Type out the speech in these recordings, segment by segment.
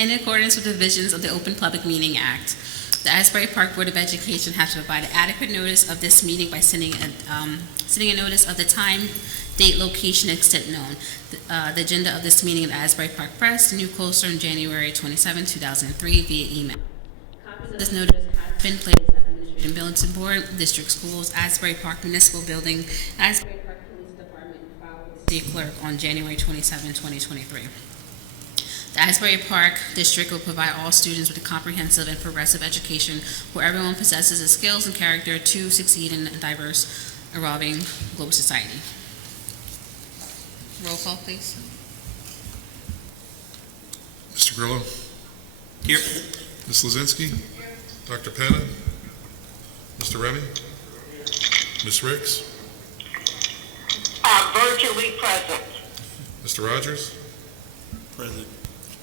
In accordance with the provisions of the Open Public Meeting Act, the Asbury Park Board of Education has provided adequate notice of this meeting by sending a notice of the time, date, location, and extent known. The agenda of this meeting in the Asbury Park Press, New Coaster, on January 27, 2003, via email. Copies of this notice have been placed at the Administrative Bulletin Board, District Schools, Asbury Park Municipal Building, Asbury Park Police Department, and filed with the City Clerk on January 27, 2023. The Asbury Park District will provide all students with a comprehensive and progressive education where everyone possesses the skills and character to succeed in a diverse, evolving global society. Roll call, please. Mr. Grillo? Here. Ms. Lozinski? Here. Dr. Penna? Mr. Remy? Ms. Ricks? Virtually present. Mr. Rogers? Present.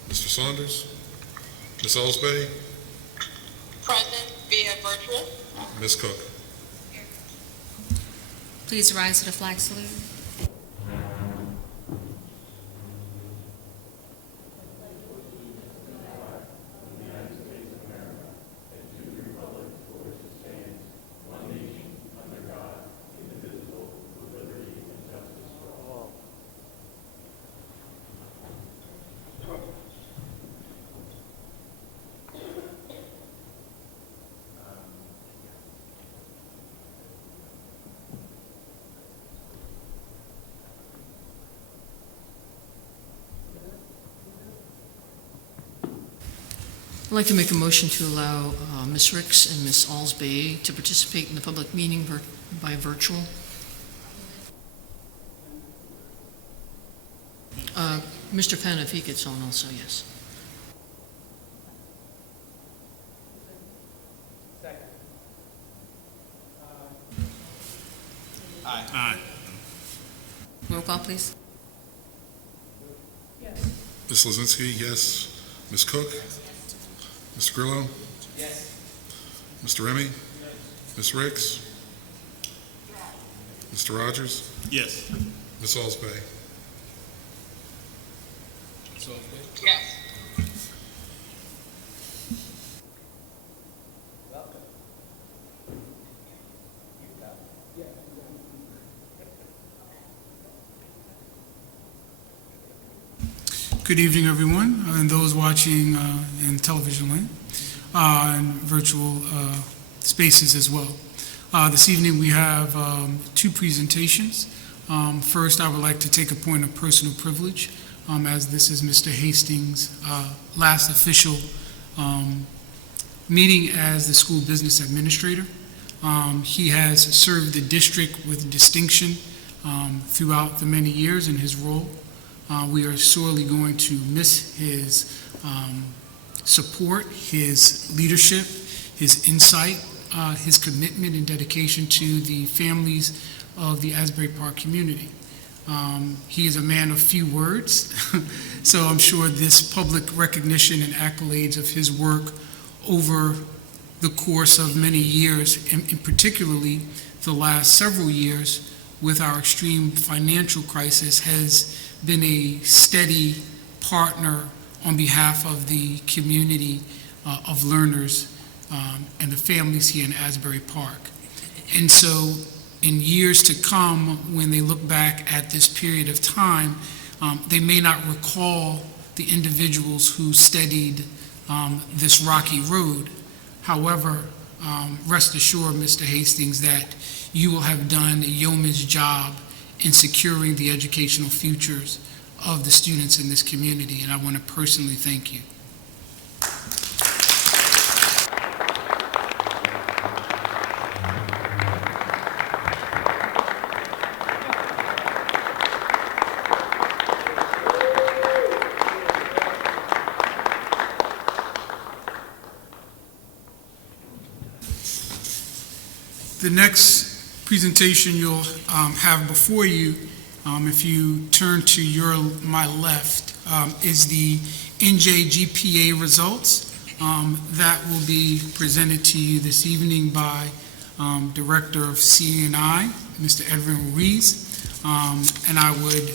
Mr. Saunders? Ms. Osby? Present via virtual. Ms. Cook? Please rise to the flag salute. I'd like to make a motion to allow Ms. Ricks and Ms. Alsby to participate in the public meeting by virtual. Mr. Penn, if he gets on also, yes. Second. Aye. Aye. Roll call, please. Ms. Lozinski, yes. Ms. Cook? Mr. Grillo? Yes. Mr. Remy? Ms. Ricks? Mr. Rogers? Yes. Ms. Osby? Yes. Good evening, everyone, and those watching in television land and virtual spaces as well. This evening we have two presentations. First, I would like to take a point of personal privilege, as this is Mr. Hastings' last official meeting as the school business administrator. He has served the district with distinction throughout the many years in his role. We are sorely going to miss his support, his leadership, his insight, his commitment and dedication to the families of the Asbury Park community. He is a man of few words, so I'm sure this public recognition and accolades of his work over the course of many years, and particularly the last several years with our extreme financial crisis, has been a steady partner on behalf of the community of learners and the families here in Asbury Park. And so in years to come, when they look back at this period of time, they may not recall the individuals who steadied this rocky road. However, rest assured, Mr. Hastings, that you will have done a yeoman's job in securing the educational futures of the students in this community, and I want to personally thank you. The next presentation you'll have before you, if you turn to my left, is the NJGPA results that will be presented to you this evening by Director of CNI, Mr. Edwin Ruiz, and I would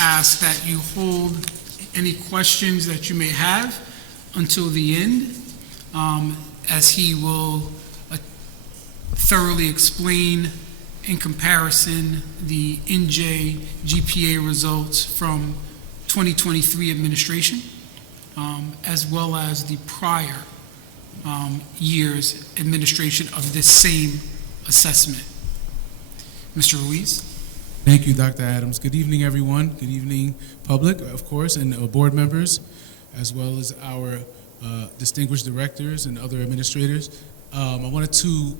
ask that you hold any questions that you may have until the end, as he will thoroughly explain in comparison the NJ GPA results from 2023 administration, as well as the prior year's administration of this same assessment. Mr. Ruiz? Thank you, Dr. Adams. Good evening, everyone. Good evening, public, of course, and board members, as well as our distinguished directors and other administrators. I wanted to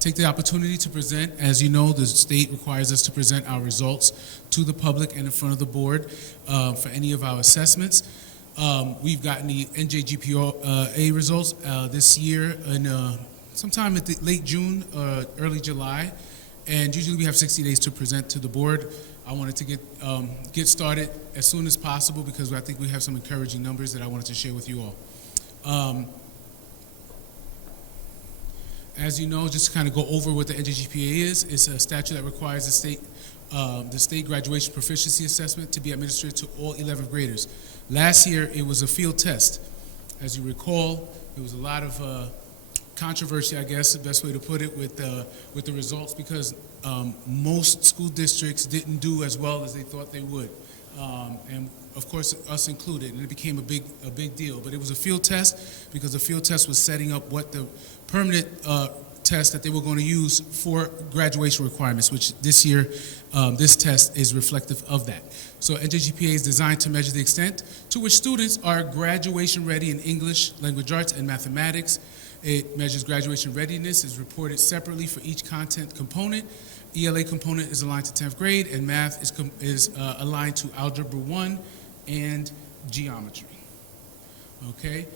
take the opportunity to present. As you know, the state requires us to present our results to the public and in front of the board for any of our assessments. We've gotten the NJGPA results this year in sometime at the late June, early July, and usually we have 60 days to present to the board. I wanted to get started as soon as possible because I think we have some encouraging numbers that I wanted to share with you all. As you know, just to kind of go over what the NJGPA is, it's a statute that requires the state graduation proficiency assessment to be administered to all 11th graders. Last year, it was a field test. As you recall, there was a lot of controversy, I guess, the best way to put it, with the results because most school districts didn't do as well as they thought they would, and of course us included, and it became a big deal. But it was a field test because the field test was setting up what the permanent test that they were going to use for graduation requirements, which this year, this test is reflective of that. So NJGPA is designed to measure the extent to which students are graduation ready in English, language arts, and mathematics. It measures graduation readiness, is reported separately for each content component. ELA component is aligned to 10th grade, and math is aligned to Algebra 1 and geometry. Okay?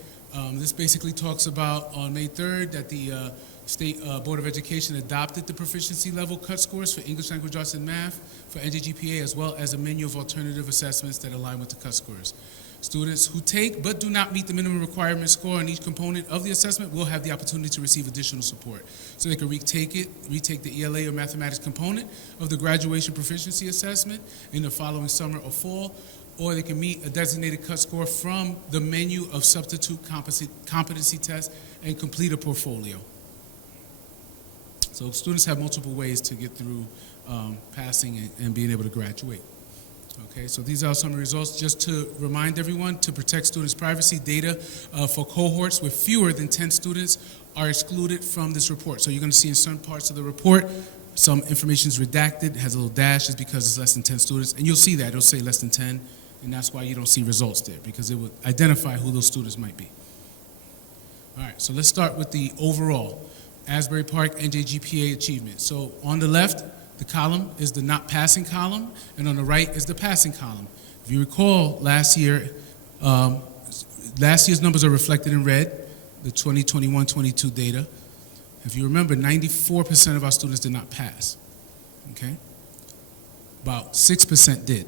This basically talks about on May 3rd that the State Board of Education adopted the proficiency level cut scores for English, language arts, and math for NJGPA, as well as a menu of alternative assessments that align with the cut scores. Students who take but do not meet the minimum requirement score on each component of the assessment will have the opportunity to receive additional support. So they can retake the ELA or mathematics component of the graduation proficiency assessment in the following summer or fall, or they can meet a designated cut score from the menu of substitute competency tests and complete a portfolio. So students have multiple ways to get through passing and being able to graduate. Okay, so these are some results. Just to remind everyone, to protect students' privacy, data for cohorts with fewer than 10 students are excluded from this report. So you're going to see in some parts of the report, some information is redacted, has a little dash, is because it's less than 10 students. And you'll see that, it'll say less than 10, and that's why you don't see results there, because it would identify who those students might be. All right, so let's start with the overall Asbury Park NJGPA achievement. So on the left, the column is the not passing column, and on the right is the passing column. If you recall, last year's numbers are reflected in red, the 2021-22 data. If you remember, 94% of our students did not pass, okay? About 6% did.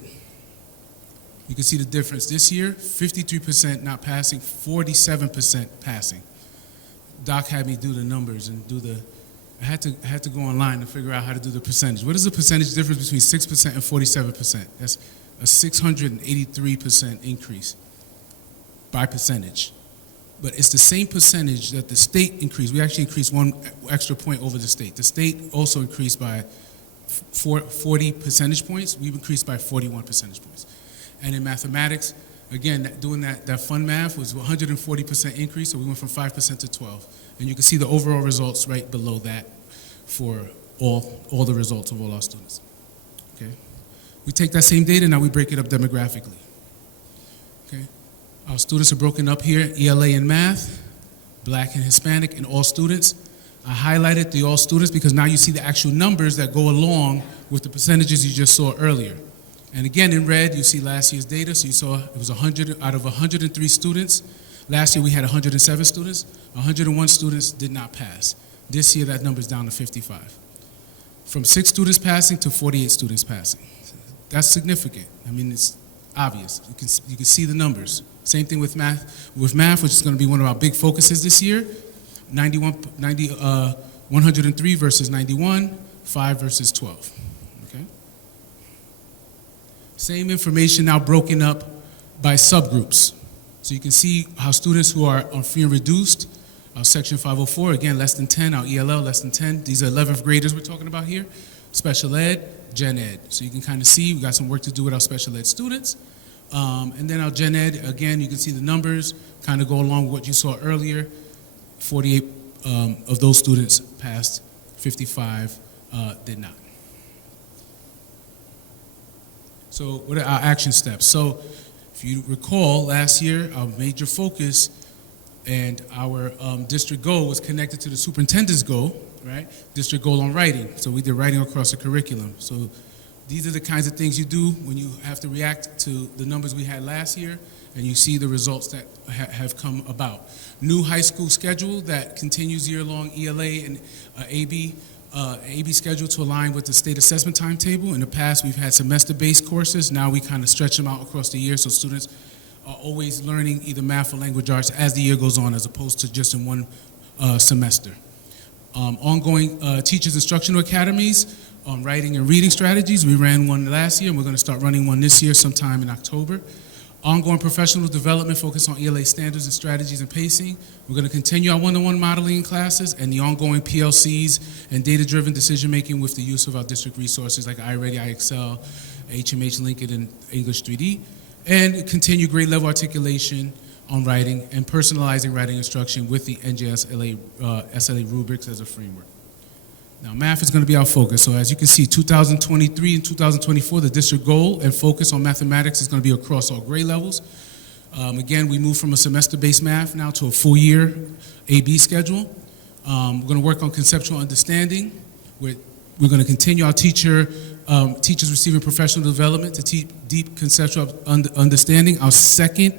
You can see the difference. This year, 53% not passing, 47% passing. Doc had me do the numbers and do the, I had to go online to figure out how to do the percentage. What is the percentage difference between 6% and 47%? That's a 683% increase by percentage. But it's the same percentage that the state increased. We actually increased one extra point over the state. The state also increased by 40 percentage points. We've increased by 41 percentage points. And in mathematics, again, doing that fun math was 140% increase, so we went from 5% to 12. And you can see the overall results right below that for all the results of all our students. Okay? We take that same data, now we break it up demographically. Okay? Our students are broken up here, ELA and math, Black and Hispanic, and all students. I highlighted the all students because now you see the actual numbers that go along with the percentages you just saw earlier. And again, in red, you see last year's data. So you saw it was 100 out of 103 students. Last year we had 107 students. 101 students did not pass. This year that number is down to 55. From 6 students passing to 48 students passing. That's significant. I mean, it's obvious. You can see the numbers. Same thing with math. With math, which is going to be one of our big focuses this year. 103 versus 91, 5 versus 12. Okay. Same information now broken up by subgroups. So you can see how students who are on free and reduced, our Section 504, again, less than 10, our ELL, less than 10. These are 11th graders we're talking about here. Special ed, gen ed. So you can kind of see we got some work to do with our special ed students. And then our gen ed, again, you can see the numbers kind of go along with what you saw earlier. 48 of those students passed, 55 did not. So what are our action steps? So if you recall, last year, our major focus and our district goal was connected to the superintendent's goal, right? District goal on writing. So we did writing across the curriculum. So these are the kinds of things you do when you have to react to the numbers we had last year, and you see the results that have come about. New high school schedule that continues year-long ELA and AB schedule to align with the state assessment timetable. In the past, we've had semester-based courses. Now we kind of stretch them out across the year so students are always learning either math or language arts as the year goes on, as opposed to just in one semester. Ongoing teachers instructional academies on writing and reading strategies. We ran one last year, and we're going to start running one this year sometime in October. Ongoing professional development focused on ELA standards and strategies and pacing. We're going to continue our one-to-one modeling classes and the ongoing PLCs and data-driven decision-making with the use of our district resources like iReady, iExcel, HMH, Lincoln, and English 3D. And continue grade level articulation on writing and personalizing writing instruction with the NJS SLA rubrics as a framework. Now, math is going to be our focus. So as you can see, 2023 and 2024, the district goal and focus on mathematics is going to be across all grade levels. Again, we moved from a semester-based math now to a full-year AB schedule. We're going to work on conceptual understanding. We're going to continue our teachers receiving professional development to teach deep conceptual understanding. Our second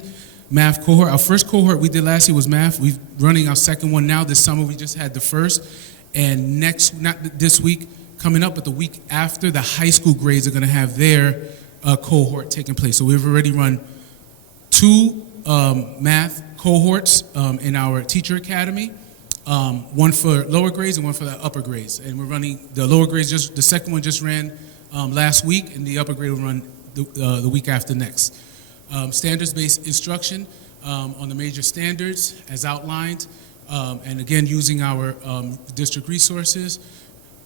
math cohort, our first cohort we did last year was math. We're running our second one now. This summer we just had the first. And next, not this week coming up, but the week after, the high school grades are going to have their cohort taking place. So we've already run 2 math cohorts in our teacher academy, one for lower grades and one for the upper grades. And we're running the lower grades, the second one just ran last week, and the upper grade will run the week after next. Standards-based instruction on the major standards as outlined. And again, using our district resources.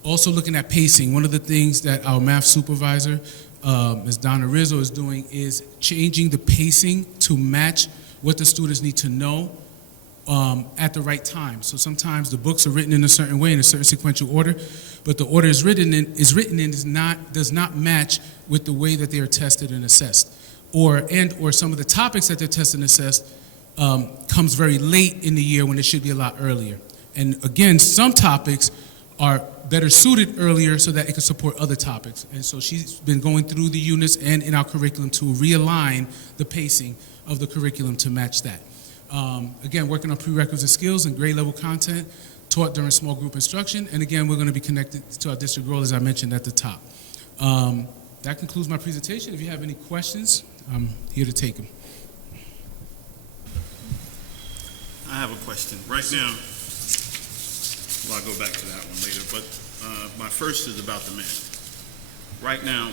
Also looking at pacing. One of the things that our math supervisor, Ms. Donna Rizzo, is doing is changing the pacing to match what the students need to know at the right time. So sometimes the books are written in a certain way, in a certain sequential order, but the order is written in does not match with the way that they are tested and assessed. Or some of the topics that they're tested and assessed comes very late in the year when it should be a lot earlier. And again, some topics are better suited earlier so that it can support other topics. And so she's been going through the units and in our curriculum to realign the pacing of the curriculum to match that. Again, working on prerequisite skills and grade level content taught during small group instruction. And again, we're going to be connected to our district goal, as I mentioned at the top. That concludes my presentation. If you have any questions, I'm here to take them. I have a question. Right now, well, I'll go back to that one later, but my first is about the math. Right now,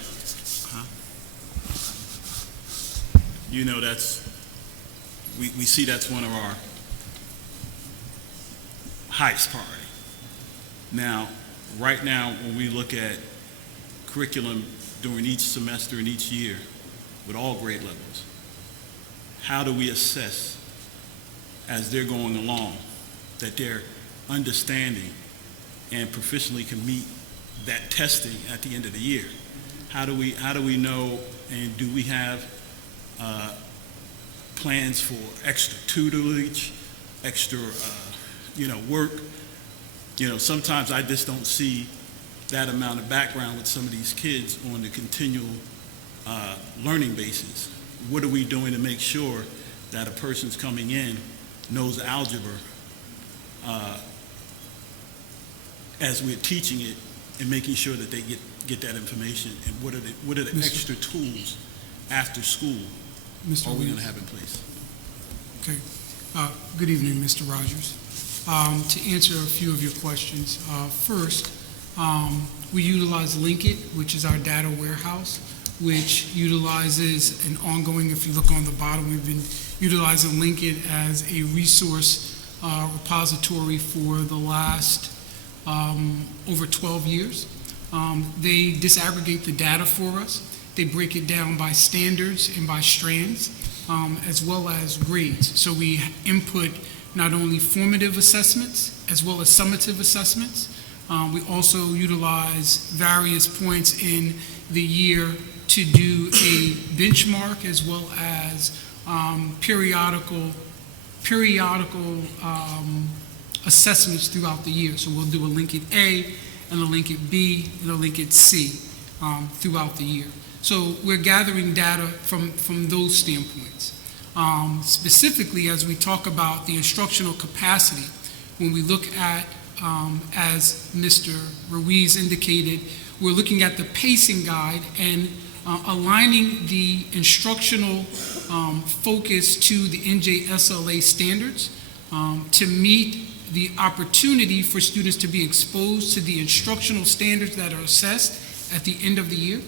you know, we see that's one of our highest priority. Now, right now, when we look at curriculum during each semester and each year with all grade levels, how do we assess as they're going along that they're understanding and proficiently can meet that testing at the end of the year? How do we know, and do we have plans for extra tutelage, extra work? Sometimes I just don't see that amount of background with some of these kids on the continual learning basis. What are we doing to make sure that a person's coming in knows algebra as we're teaching it, and making sure that they get that information, and what are the extra tools after school are we going to have in place? Okay. Good evening, Mr. Rogers. To answer a few of your questions, first, we utilize Linkit, which is our data warehouse. which utilizes an ongoing, if you look on the bottom, we've been utilizing Lincoln as a resource repository for the last over 12 years. They disaggregate the data for us. They break it down by standards and by strands, as well as grades. So we input not only formative assessments as well as summative assessments. We also utilize various points in the year to do a benchmark as well as periodical assessments throughout the year. So we'll do a Lincoln A and a Lincoln B and a Lincoln C throughout the year. So we're gathering data from those standpoints. Specifically, as we talk about the instructional capacity, when we look at, as Mr. Ruiz indicated, we're looking at the pacing guide and aligning the instructional focus to the NJSLA standards to meet the opportunity for students to be exposed to the instructional standards that are assessed at the end of the year.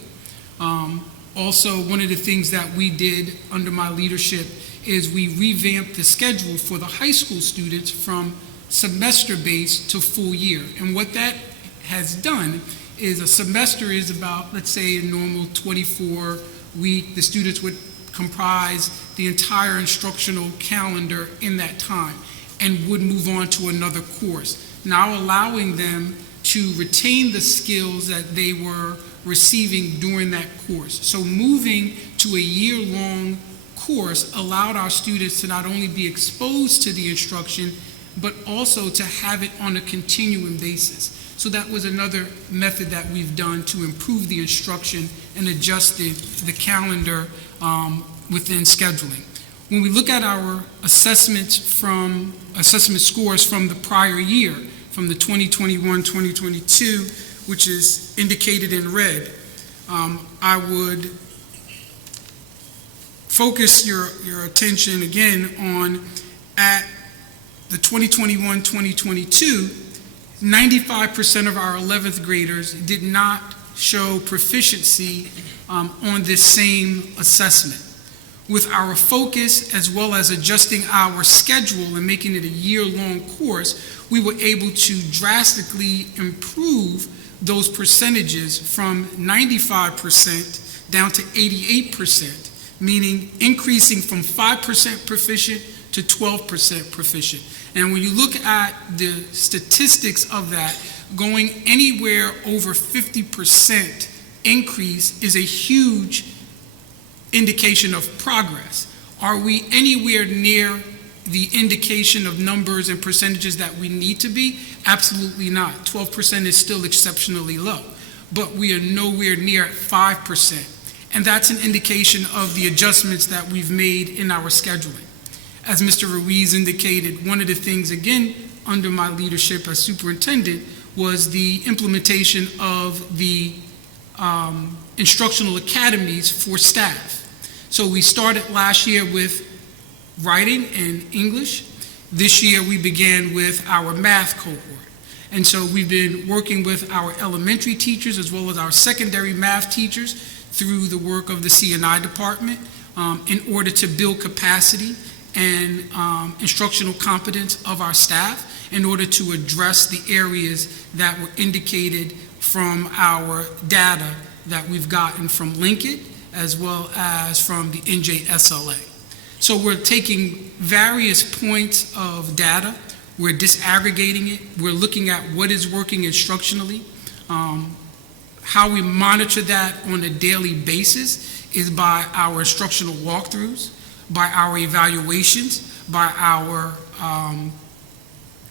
Also, one of the things that we did under my leadership is we revamped the schedule for the high school students from semester-based to full year. And what that has done is a semester is about, let's say, a normal 24-week. The students would comprise the entire instructional calendar in that time and would move on to another course, now allowing them to retain the skills that they were receiving during that course. So moving to a year-long course allowed our students to not only be exposed to the instruction, but also to have it on a continuum basis. So that was another method that we've done to improve the instruction and adjusted the calendar within scheduling. When we look at our assessment scores from the prior year, from the 2021-2022, which is indicated in red, I would focus your attention again on at the 2021-2022, 95% of our 11th graders did not show proficiency on this same assessment. With our focus as well as adjusting our schedule and making it a year-long course, we were able to drastically improve those percentages from 95% down to 88%, meaning increasing from 5% proficient to 12% proficient. And when you look at the statistics of that, going anywhere over 50% increase is a huge indication of progress. Are we anywhere near the indication of numbers and percentages that we need to be? Absolutely not. 12% is still exceptionally low, but we are nowhere near 5%. And that's an indication of the adjustments that we've made in our scheduling. As Mr. Ruiz indicated, one of the things, again, under my leadership as superintendent, was the implementation of the instructional academies for staff. So we started last year with writing and English. This year we began with our math cohort. And so we've been working with our elementary teachers as well as our secondary math teachers through the work of the C&I department in order to build capacity and instructional competence of our staff in order to address the areas that were indicated from our data that we've gotten from Lincoln as well as from the NJSLA. So we're taking various points of data, we're disaggregating it, we're looking at what is working instructionally. How we monitor that on a daily basis is by our instructional walkthroughs, by our evaluations, by our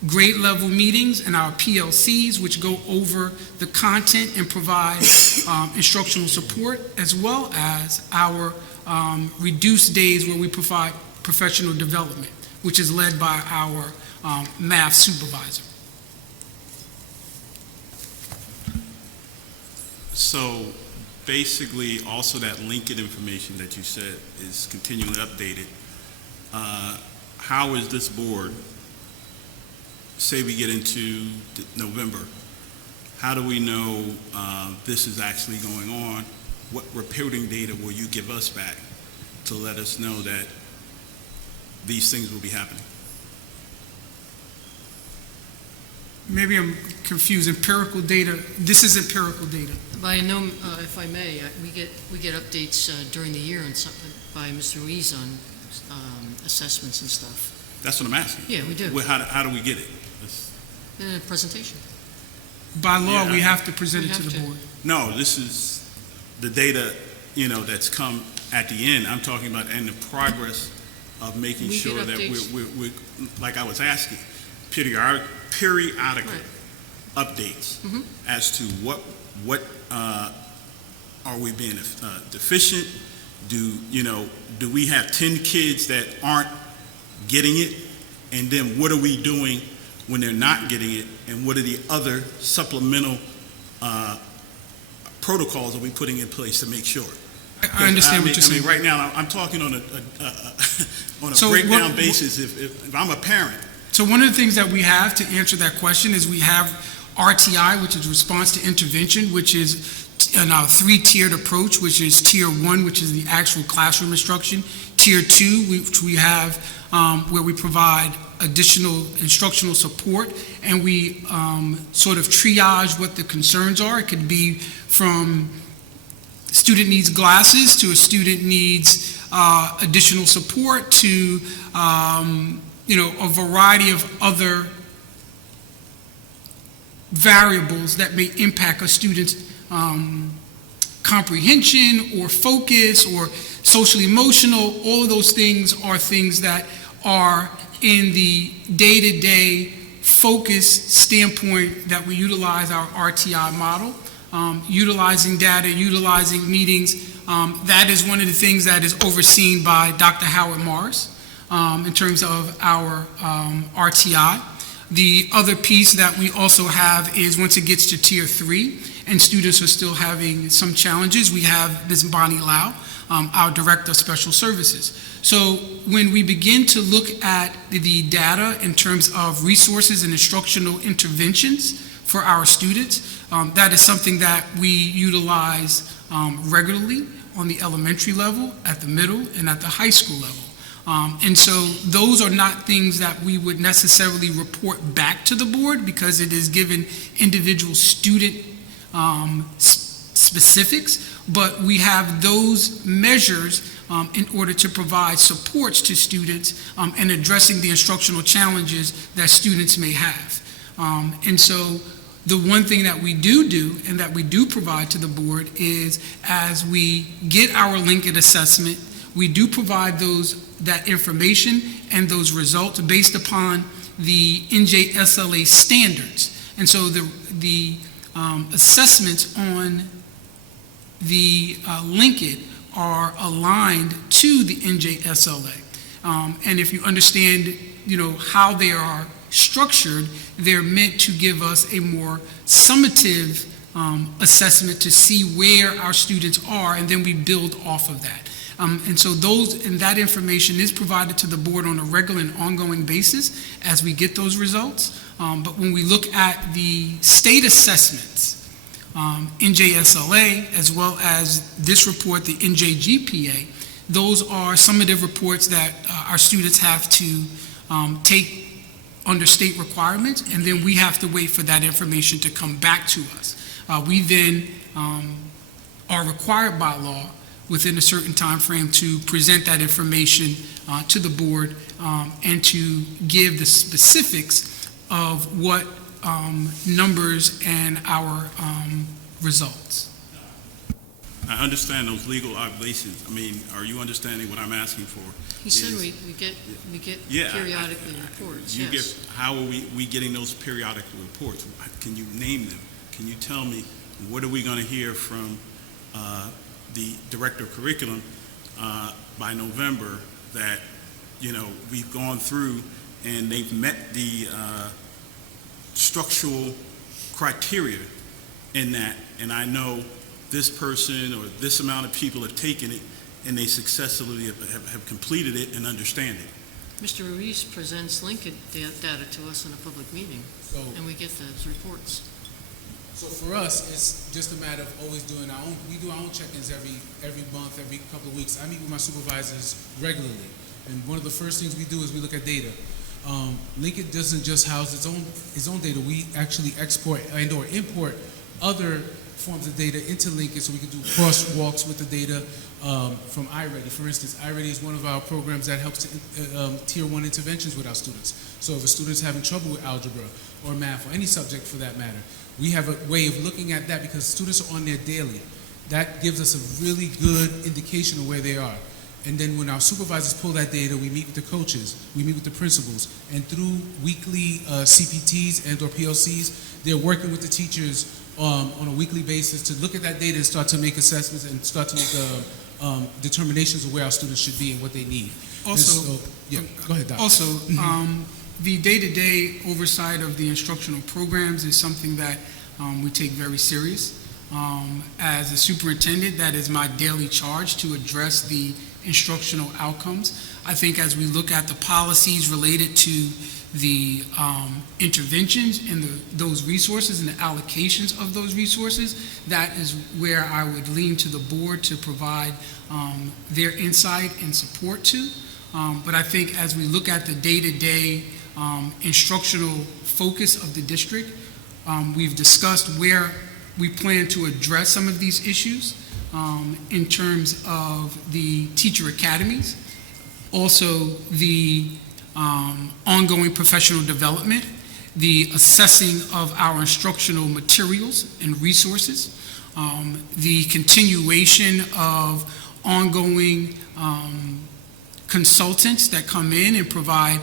grade level meetings and our PLCs, which go over the content and provide instructional support, as well as our reduced days where we provide professional development, which is led by our math supervisor. So basically, also that Lincoln information that you said is continually updated. How is this board, say we get into November, how do we know this is actually going on what reporting data will you give us back to let us know that these things will be happening? Maybe I'm confused. Empirical data, this is empirical data. By no, if I may, we get updates during the year and something by Mr. Ruiz on assessments and stuff. That's what I'm asking. Yeah, we do. Well, how do we get it? In a presentation. By law, Yeah. we have to present We it to have the to. board. No, this is the data, that's come at the end. I'm talking about and the progress of making We get sure that updates. we're, like I was asking, periodical updates Mhm. as to what are we being deficient? Do we have 10 kids that aren't getting it? And then what are we doing when they're not getting it? And what are the other supplemental protocols are we putting in place to make sure? I understand what you're saying. Right now, I'm talking on a So breakdown what- basis. If I'm a parent, So one of the things that we have to answer that question is we have RTI, which is response to intervention, which is a three-tiered approach, which is tier 1, which is the actual classroom instruction, tier 2, which we have where we provide additional instructional support, and we sort of triage what the concerns are. It could be from student needs glasses to a student needs additional support to a variety of other variables that may impact a student's comprehension or focus or social emotional. All of those things are things that are in the day-to-day focus standpoint that we utilize our RTI model, utilizing data, utilizing meetings. That is one of the things that is overseen by Dr. Howard Morris in terms of our RTI. The other piece that we also have is once it gets to tier 3 and students are still having some challenges, we have Ms. Bonnie Lau, our Director of Special Services. So when we begin to look at the data in terms of resources and instructional interventions for our students, that is something that we utilize regularly on the elementary level, at the middle, and at the high school level. And so those are not things that we would necessarily report back to the board because it is given individual student specifics, but we have those measures in order to provide supports to students and addressing the instructional challenges that students may have. And so the one thing that we do and that we do provide to the board is as we get our Lincoln assessment, we do provide that information and those results based upon the NJSLA standards. And so the assessments on the Lincoln are aligned to the NJSLA. And if you understand, how they are structured, they're meant to give us a more summative assessment to see where our students are, and then we build off of that. And so that information is provided to the board on a regular and ongoing basis as we get those results. But when we look at the state assessments, NJSLA, as well as this report, the NJGPA, those are summative reports that our students have to take under state requirements, and then we have to wait for that information to come back to us. We then are required by law within a certain time frame to present that information to the board and to give the specifics of what numbers and our results. I understand those legal obligations. I mean, are you understanding what I'm asking for? He said we get Yeah, periodically reports, yes. How are we getting those periodic reports? Can you name them? Can you tell me, what are we going to hear from the Director of Curriculum by November that, we've gone through and they've met the structural criteria in that, and I know this person or this amount of people have taken it and they successfully have completed it and understand it. Mr. Ruiz presents Lincoln data to us in a public meeting, and we get those reports. So for us, it's just a matter of always doing our own, we do our own check-ins every month, every couple of weeks. I meet with my supervisors regularly, and one of the first things we do is we look at data. Lincoln doesn't just house its own data. We actually export and or import other forms of data into Lincoln so we can do crosswalks with the data from iReady. For instance, iReady is one of our programs that helps to tier 1 interventions with our students. So if a student's having trouble with algebra or math or any subject for that matter, we have a way of looking at that because students are on there daily. That gives us a really good indication of where they are. And then when our supervisors pull that data, we meet with the coaches, we meet with the principals, and through weekly CPTs and or PLCs, they're working with the teachers on a weekly basis to look at that data and start to make assessments and start to make determinations of where our students should be and what they need. Also, go ahead, Doc. Also, the day-to-day oversight of the instructional programs is something that we take very serious. As a superintendent, that is my daily charge to address the instructional outcomes. I think as we look at the policies related to the interventions and those resources and the allocations of those resources, that is where I would lean to the board to provide their insight and support to. But I think as we look at the day-to-day instructional focus of the district, we've discussed where we plan to address some of these issues in terms of the teacher academies, also the ongoing professional development, the assessing of our instructional materials and resources, the continuation of ongoing consultants that come in and provide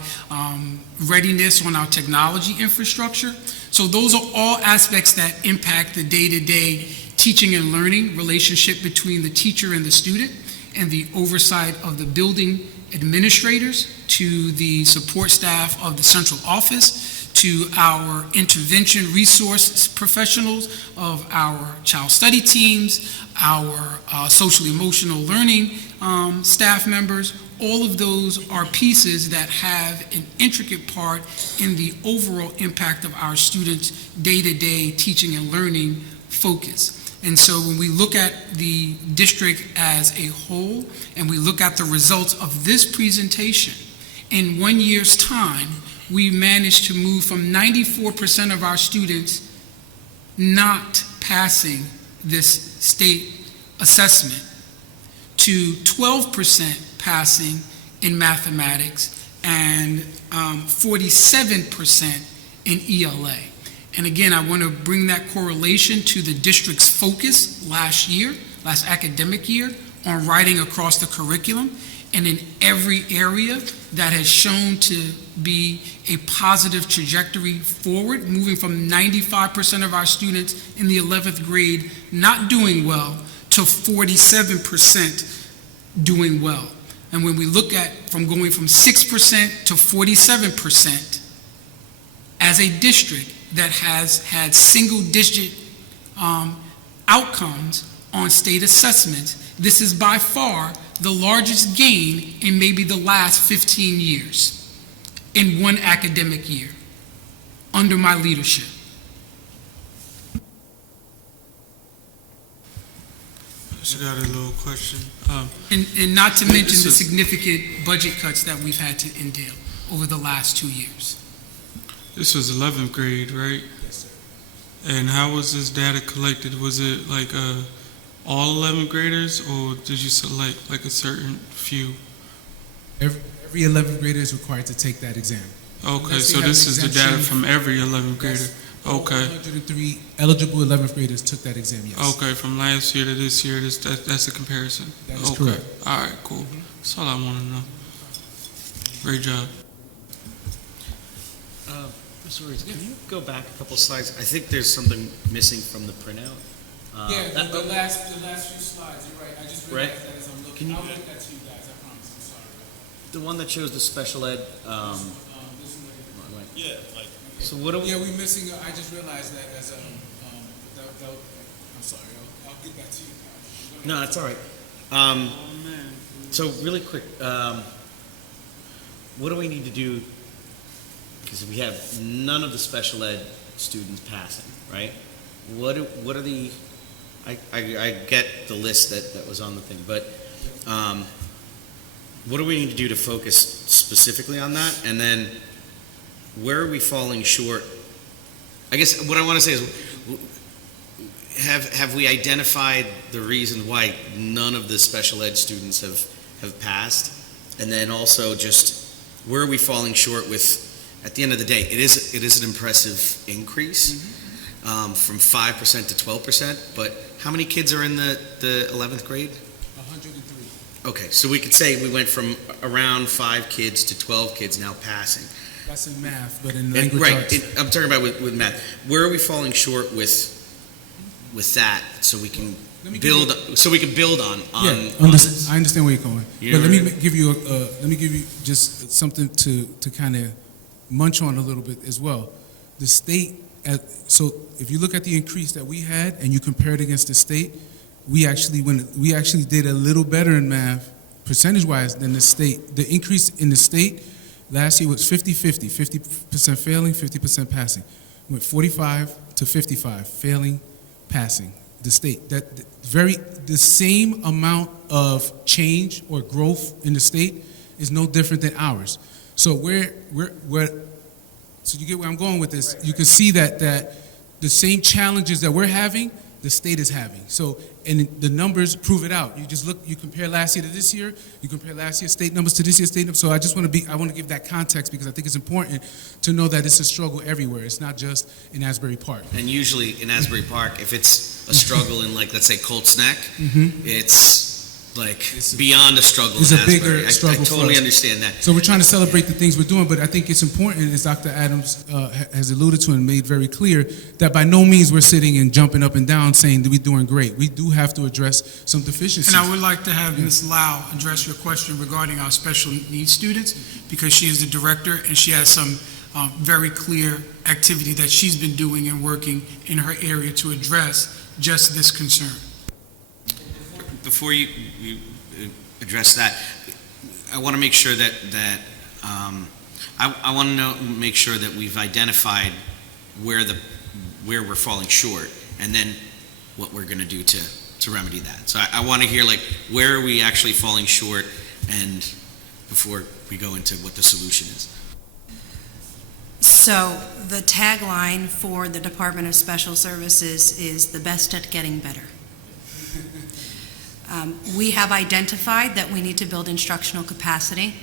readiness on our technology infrastructure. So those are all aspects that impact the day-to-day teaching and learning relationship between the teacher and the student, and the oversight of the building administrators to the support staff of the central office, to our intervention resource professionals of our child study teams, our social emotional learning staff members. All of those are pieces that have an intricate part in the overall impact of our students' day-to-day teaching and learning focus. And so when we look at the district as a whole, and we look at the results of this presentation, in 1 year's time, we managed to move from 94% of our students not passing this state assessment to 12% passing in mathematics and 47% in ELA. And again, I want to bring that correlation to the district's focus last academic year, on writing across the curriculum, and in every area that has shown to be a positive trajectory forward, moving from 95% of our students in the 11th grade not doing well to 47% doing well. And when we look at from going from 6% to 47% as a district that has had single-digit outcomes on state assessments, this is by far the largest gain in maybe the last 15 years in one academic year under my leadership. I got a little question. And not to mention the significant budget cuts that we've had to endure over the last 2 years. This was 11th grade, right? Yes, sir. And how was this data collected? Was it like all 11th graders, or did you select like a certain few? Every 11th grader is required to take that exam. Okay, Unless so they have this an is the data exemption. from every 11th grader. Yes. Okay. 103 eligible 11th graders took that exam, yes. Okay, from last year to this year, that's a comparison. That is Okay. correct. All right, cool. That's all I want to know. Great job. Mr. Reeves, can you go back a couple slides? I think there's something missing from the printout. The last few slides, you're right. I just Right. realized that as I'm looking. Can you- I'll get that to you guys, I promise. I'm sorry. The one that shows the special ed. This one right here. So what are we? Yeah, we're missing, I just realized that as I'm sorry, I'll get that to you guys. No, that's all right. So really quick, what do we need to do? Because we have none of the special ed students passing, right? what are the, I get the list that was on the thing, but what do we need to do to focus specifically on that? And then where are we falling short? I guess what I want to say is, have we identified the reason why none of the special ed students have passed? And then also just where are we falling short with, at the end of the day, it is an impressive increase from 5% to 12%, but how many kids are in the 11th grade? 103. Okay, so we could say we went from around 5 kids to 12 kids now passing. That's in math, but in language arts. I'm talking about with math. Where are we falling short with that, so we can build on? I understand where you're going. Yeah. But let me give you just something to kind of munch on a little bit as well. The state, so if you look at the increase that we had and you compare it against the state, we actually did a little better in math percentage-wise than the state. The increase in the state last year was 50-50, 50% failing, 50% passing. Went 45 to 55, failing, passing. The state, the same amount of change or growth in the state is no different than ours. So so you get where I'm going with this. You can see that the same challenges that we're having, the state is having. So, and the numbers prove it out. You just look, you compare last year to this year, you compare last year's state numbers to this year's state numbers. So I want to give that context because I think it's important to know that it's a struggle everywhere. It's not just in Asbury Park. And usually in Asbury Park, if it's a struggle in, like, let's say Colts Neck, it's like beyond a struggle. It's in a Asbury. bigger struggle. I totally understand that. So we're trying to celebrate the things we're doing, but I think it's important, as Dr. Adams has alluded to and made very clear, that by no means we're sitting and jumping up and down saying that we're doing great. We do have to address some deficiencies. And I would like to have Ms. Lau address your question regarding our special needs students, because she is the director and she has some very clear activity that she's been doing and working in her area to address just this concern. Before you address that, I want to make sure that I want to make sure that we've identified where we're falling short, and then what we're going to do to remedy that. So I want to hear, like, where are we actually falling short, and before we go into what the solution is. So the tagline for the Department of Special Services is the best at getting better. We have identified that we need to build instructional capacity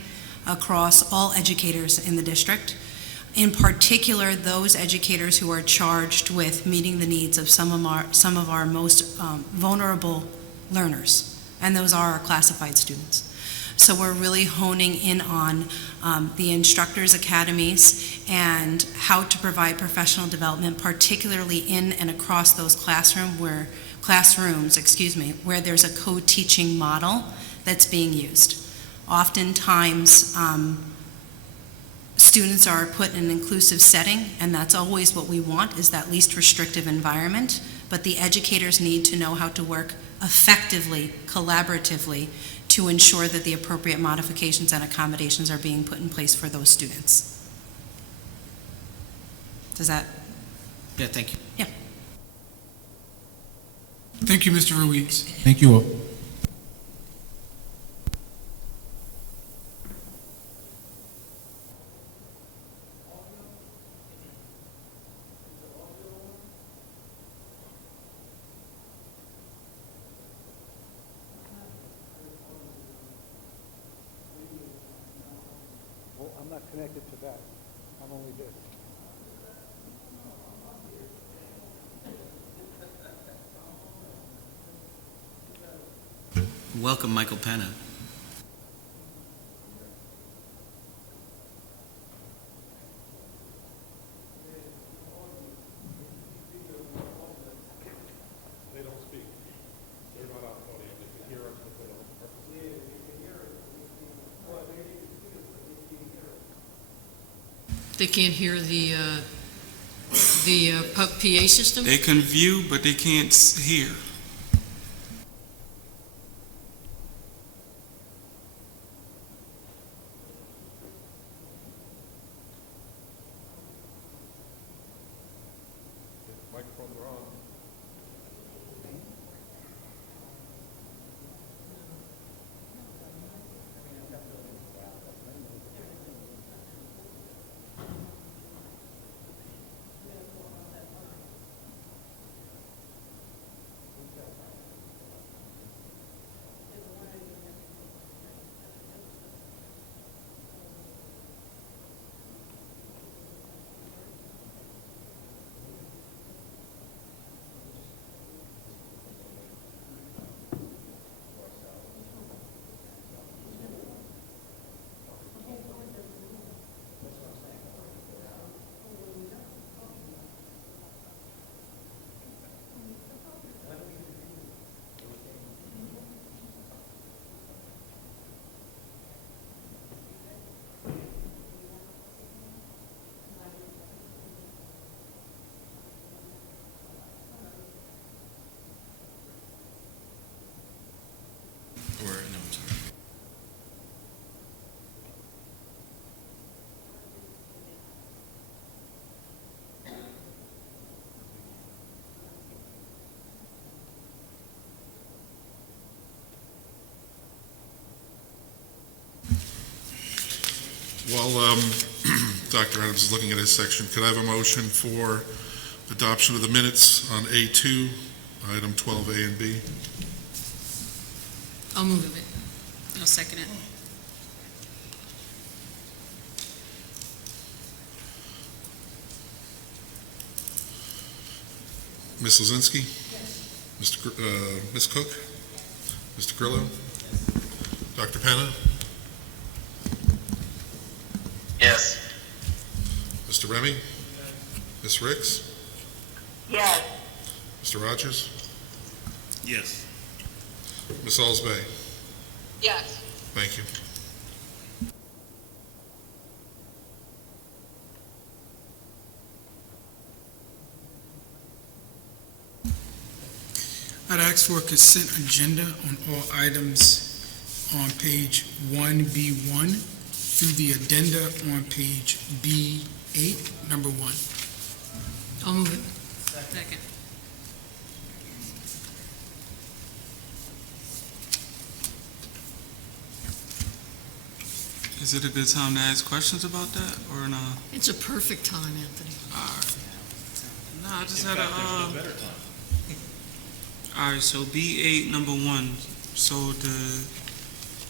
across all educators in the district, in particular those educators who are charged with meeting the needs of some of our most vulnerable learners, and those are our classified students. So we're really honing in on the instructors' academies and how to provide professional development, particularly in and across those classrooms where there's a co-teaching model that's being used. Oftentimes, students are put in an inclusive setting, and that's always what we want, is that least restrictive environment, but the educators need to know how to work effectively, collaboratively, to ensure that the appropriate modifications and accommodations are being put in place for those students. Does that? Yeah, thank you. Yeah. Thank you, Mr. Ruiz. Thank you all. Well, I'm not connected to that. I'm only this. Welcome, Michael Penna. They don't speak. They're not on audio. They can hear us, but they don't participate. They can't hear the PA system? They can view, but they can't hear. Microphones are on. While Dr. Adams is looking at his section, could I have a motion for adoption of the minutes on A2, item 12A and B? I'll move it. I'll second it. Ms. Lozinski? Ms. Cook? Mr. Grillo? Dr. Penna? Yes. Mr. Remy? Ms. Ricks? Yes. Mr. Rogers? Yes. Ms. Alsbay? Yes. Thank you. I'd ask for a consent agenda on all items on page 1B1 through the addenda on page B8, number 1. I'll move it. Second. Is it a good time to ask questions about that, or no? It's a perfect time, Anthony. No, I just had a, all right, so B8, number 1. So the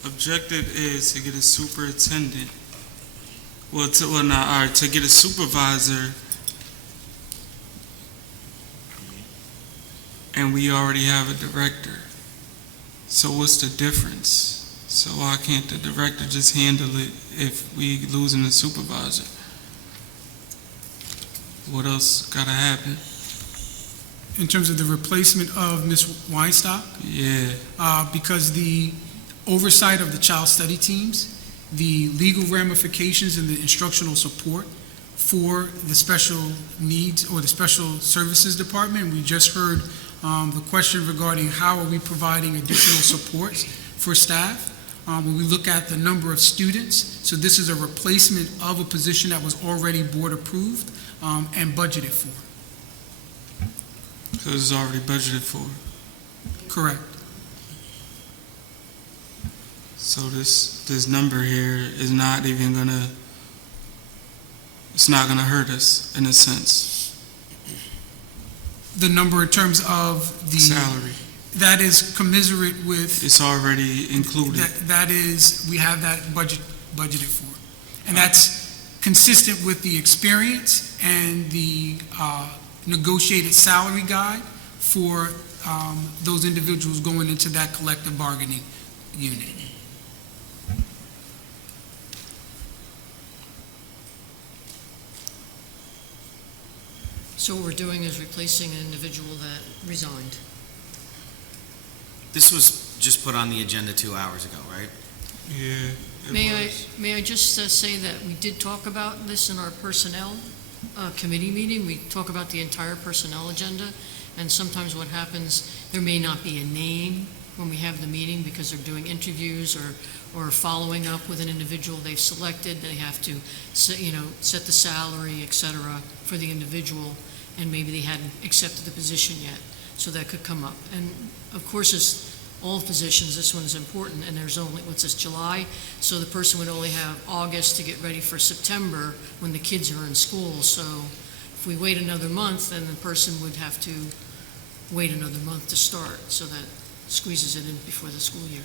objective is to get a superintendent. To get a supervisor, and we already have a director. So what's the difference? So why can't the director just handle it if we losing a supervisor? What else gotta happen? In terms of the replacement of Ms. Weinstock, Yeah, because the oversight of the child study teams, the legal ramifications and the instructional support for the special needs or the special services department. We just heard the question regarding how are we providing additional supports for staff. When we look at the number of students, so this is a replacement of a position that was already board approved and budgeted for. so this is already budgeted for. Correct. So this number here is not even gonna, it's not gonna hurt us in a sense. The number in terms of the Salary, that is commiserate with it's already included. that is, we have that budgeted for. And that's consistent with the experience and the negotiated salary guide for those individuals going into that collective bargaining unit. So what we're doing is replacing an individual that resigned. This was just put on the agenda 2 hours ago, right? Yeah. it was. May I just say that we did talk about this in our personnel committee meeting? We talk about the entire personnel agenda, and sometimes what happens, there may not be a name when we have the meeting because they're doing interviews or following up with an individual they've selected. They have to set the salary, et cetera, for the individual, and maybe they hadn't accepted the position yet, so that could come up. And of course, as all positions, this one's important, and there's only, what's this, July? So the person would only have August to get ready for September when the kids are in school. So if we wait another month, then the person would have to wait another month to start, so that squeezes it in before the school year.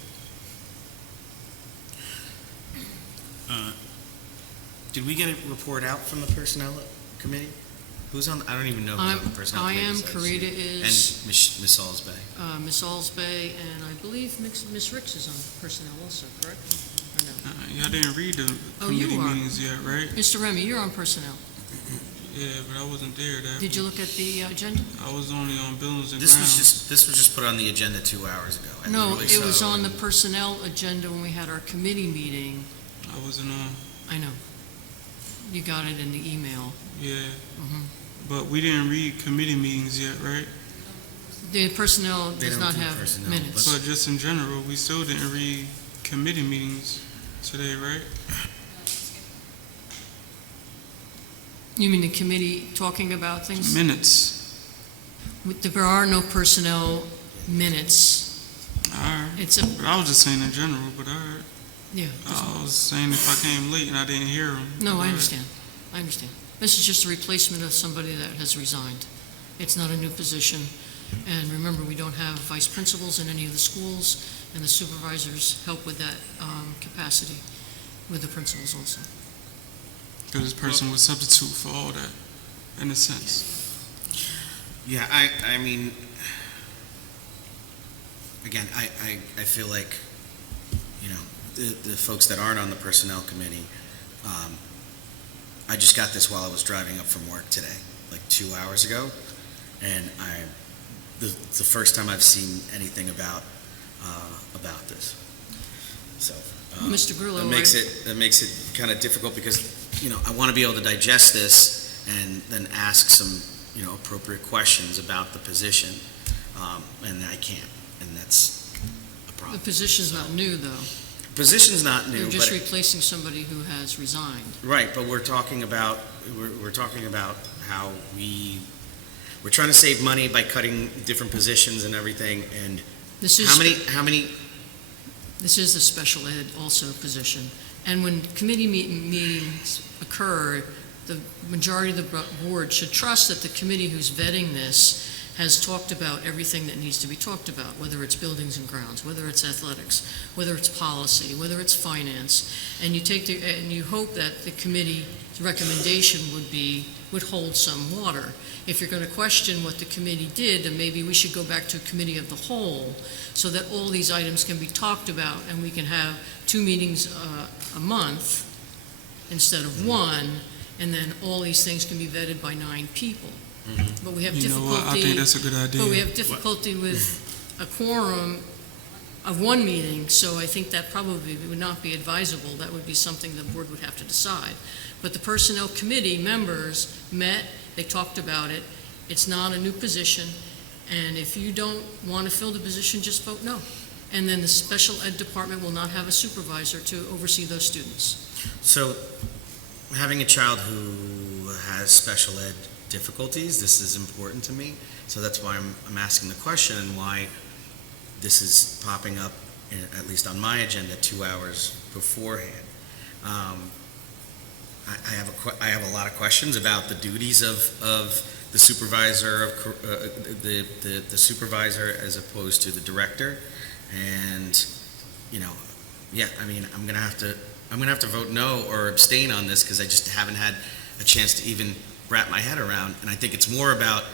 Did we get a report out from the personnel committee? Who's on, I don't even know who's on the personnel I committee. am, besides you. Karita is, And Ms. Alsbay. Ms. Alsbay, and I believe Ms. Ricks is on personnel also, correct? Or no? Y'all didn't read the Oh, you committee are. meetings yet, right? Mr. Remy, you're on personnel. Yeah, but I wasn't there. Did you look at the agenda? I was only on buildings and This grounds. was just put on the agenda 2 hours ago. I No, literally it was saw on the personnel agenda when we had our committee meeting. I wasn't on. I know. You got it in the email. Yeah, Mhm. but we didn't read committee meetings yet, right? The personnel They does don't not do have personnel, minutes. But just in general, we still didn't read committee meetings today, right? You mean the committee talking about things? Minutes. There are no personnel minutes. All right. It's a, But I was just saying in general, but all right. Yeah. I was saying if I came late and I didn't hear him. No, I understand. I understand. This is just a replacement of somebody that has resigned. It's not a new position. And remember, we don't have vice principals in any of the schools, and the supervisors help with that capacity with the principals also. Because this person was substitute for all that, in a sense. Yeah, I mean, again, I feel like, you know, the folks that aren't on the personnel committee, I just got this while I was driving up from work today, like 2 hours ago, and the first time I've seen anything about this. So, Mr. Grillo, that makes it kind of difficult because, you know, I want to be able to digest this and then ask some, you know, appropriate questions about the position, and I can't, and that's a problem. the position's not new, though. Position's not new, You're just but replacing somebody who has resigned. right. But we're talking about how we're trying to save money by cutting different positions and everything. And This is how many? This is the special ed also position. And when committee meetings occur, the majority of the board should trust that the committee who's vetting this has talked about everything that needs to be talked about, whether it's buildings and grounds, whether it's athletics, whether it's policy, whether it's finance. And you hope that the committee's recommendation would hold some water. If you're going to question what the committee did, then maybe we should go back to a committee of the whole so that all these items can be talked about and we can have 2 meetings a month instead of 1, and then all these things can be vetted by 9 people. But we have You know difficulty. what? I think that's a good idea. But we have difficulty with a quorum of 1 meeting, so I think that probably would not be advisable. That would be something the board would have to decide. But the personnel committee members met, they talked about it. It's not a new position, and if you don't want to fill the position, just vote no. And then the special ed department will not have a supervisor to oversee those students. So, having a child who has special ed difficulties, this is important to me. So that's why I'm asking the question and why this is popping up, at least on my agenda, 2 hours beforehand. I have a lot of questions about the duties of the supervisor, the supervisor as opposed to the director, and you know, yeah, I mean, I'm gonna have to vote no or abstain on this because I just haven't had a chance to even wrap my head around, and I think it's more about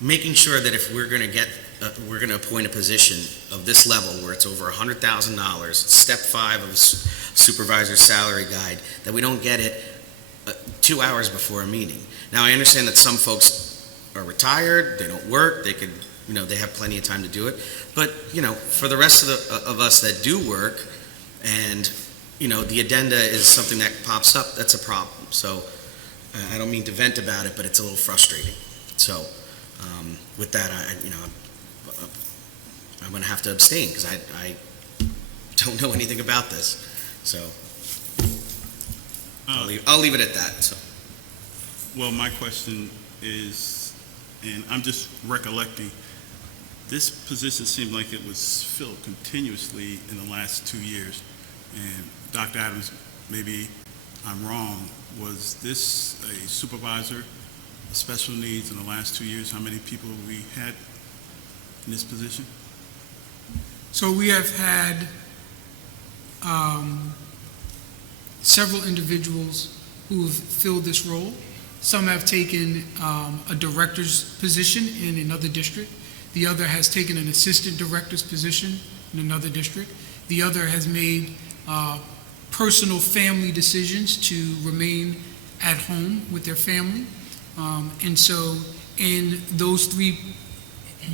making sure that if we're gonna appoint a position of this level where it's over $100,000, step 5 of the supervisor's salary guide, that we don't get it 2 hours before a meeting. Now, I understand that some folks are retired, they don't work, they could, you know, they have plenty of time to do it, but, you know, for the rest of us that do work, and, you know, the addenda is something that pops up, that's a problem. So, I don't mean to vent about it, but it's a little frustrating. So, with that, I'm going to have to abstain because I don't know anything about this. So, I'll leave it at that. So. Well, my question is, and I'm just recollecting, this position seemed like it was filled continuously in the last 2 years. And Dr. Adams, maybe I'm wrong, was this a supervisor of special needs in the last 2 years? How many people we had in this position? So we have had several individuals who've filled this role. Some have taken a director's position in another district. The other has taken an assistant director's position in another district. The other has made personal family decisions to remain at home with their family. And so in those 3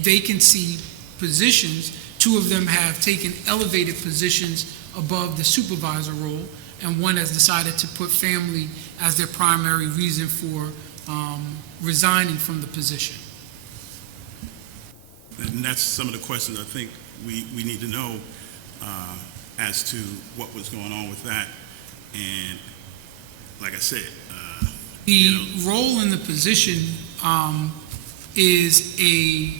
vacancy positions, 2 of them have taken elevated positions above the supervisor role, and 1 has decided to put family as their primary reason for resigning from the position. And that's some of the questions I think we need to know as to what was going on with that. And like I said, the role in the position is a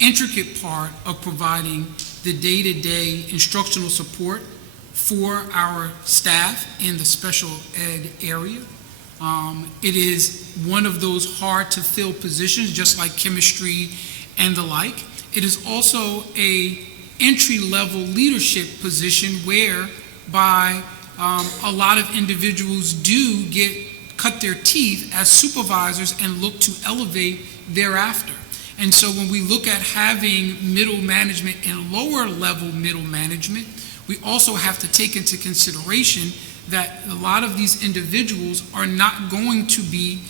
intricate part of providing the day-to-day instructional support for our staff in the special ed area. It is one of those hard-to-fill positions, just like chemistry and the like. It is also a entry-level leadership position whereby a lot of individuals do cut their teeth as supervisors and look to elevate thereafter. And so when we look at having middle management and lower level middle management, we also have to take into consideration that a lot of these individuals are not going to be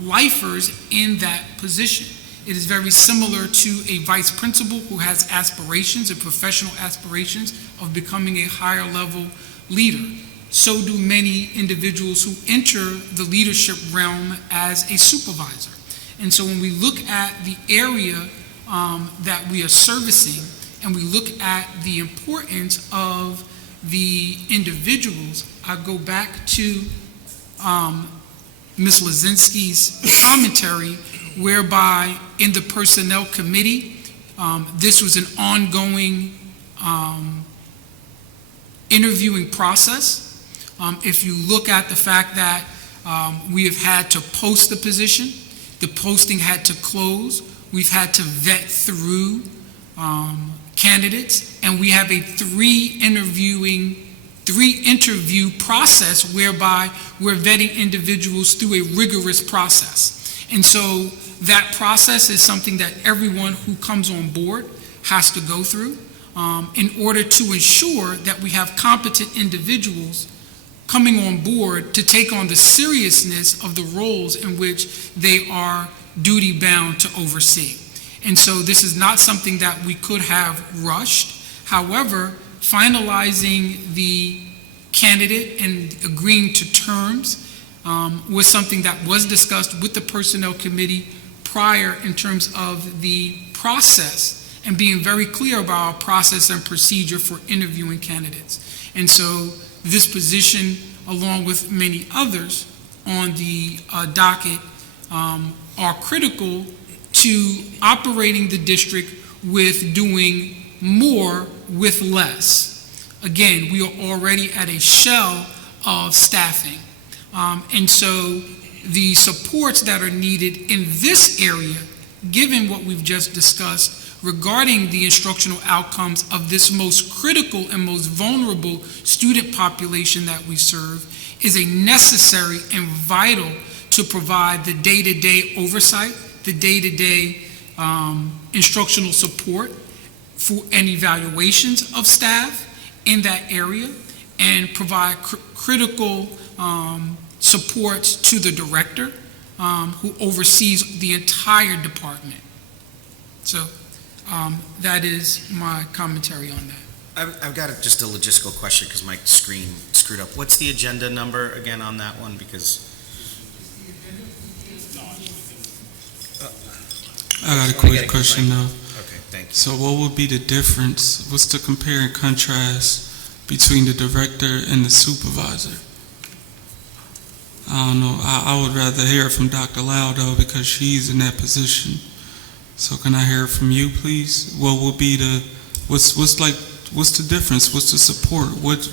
lifers in that position. It is very similar to a vice principal who has aspirations and professional aspirations of becoming a higher level leader. So do many individuals who enter the leadership realm as a supervisor. And so when we look at the area that we are servicing, and we look at the importance of the individuals, I go back to Ms. Lazinski's commentary, whereby in the Personnel Committee, this was an ongoing interviewing process. If you look at the fact that we have had to post the position, the posting had to close, we've had to vet through candidates, and we have a three interview process whereby we're vetting individuals through a rigorous process. And so that process is something that everyone who comes on board has to go through in order to ensure that we have competent individuals coming on board to take on the seriousness of the roles in which they are duty-bound to oversee. And so this is not something that we could have rushed. However, finalizing the candidate and agreeing to terms was something that was discussed with the Personnel Committee prior in terms of the process and being very clear about our process and procedure for interviewing candidates. And so this position, along with many others on the docket, are critical to operating the district with doing more with less. Again, we are already at a shell of staffing. And so the supports that are needed in this area, given what we've just discussed regarding the instructional outcomes of this most critical and most vulnerable student population that we serve, is a necessary and vital to provide the day-to-day oversight, the day-to-day instructional support for and evaluations of staff in that area, and provide critical supports to the director who oversees the entire department. So that is my commentary on that. I've got just a logistical question because my screen screwed up. What's the agenda number again on that one? Because I got a quick question now. Okay, thank you. So what would be the difference? What's the compare and contrast between the director and the supervisor? I don't know. I would rather hear from Dr. Lau, though, because she's in that position. So can I hear from you, please? What will be what's the difference? What's the support? What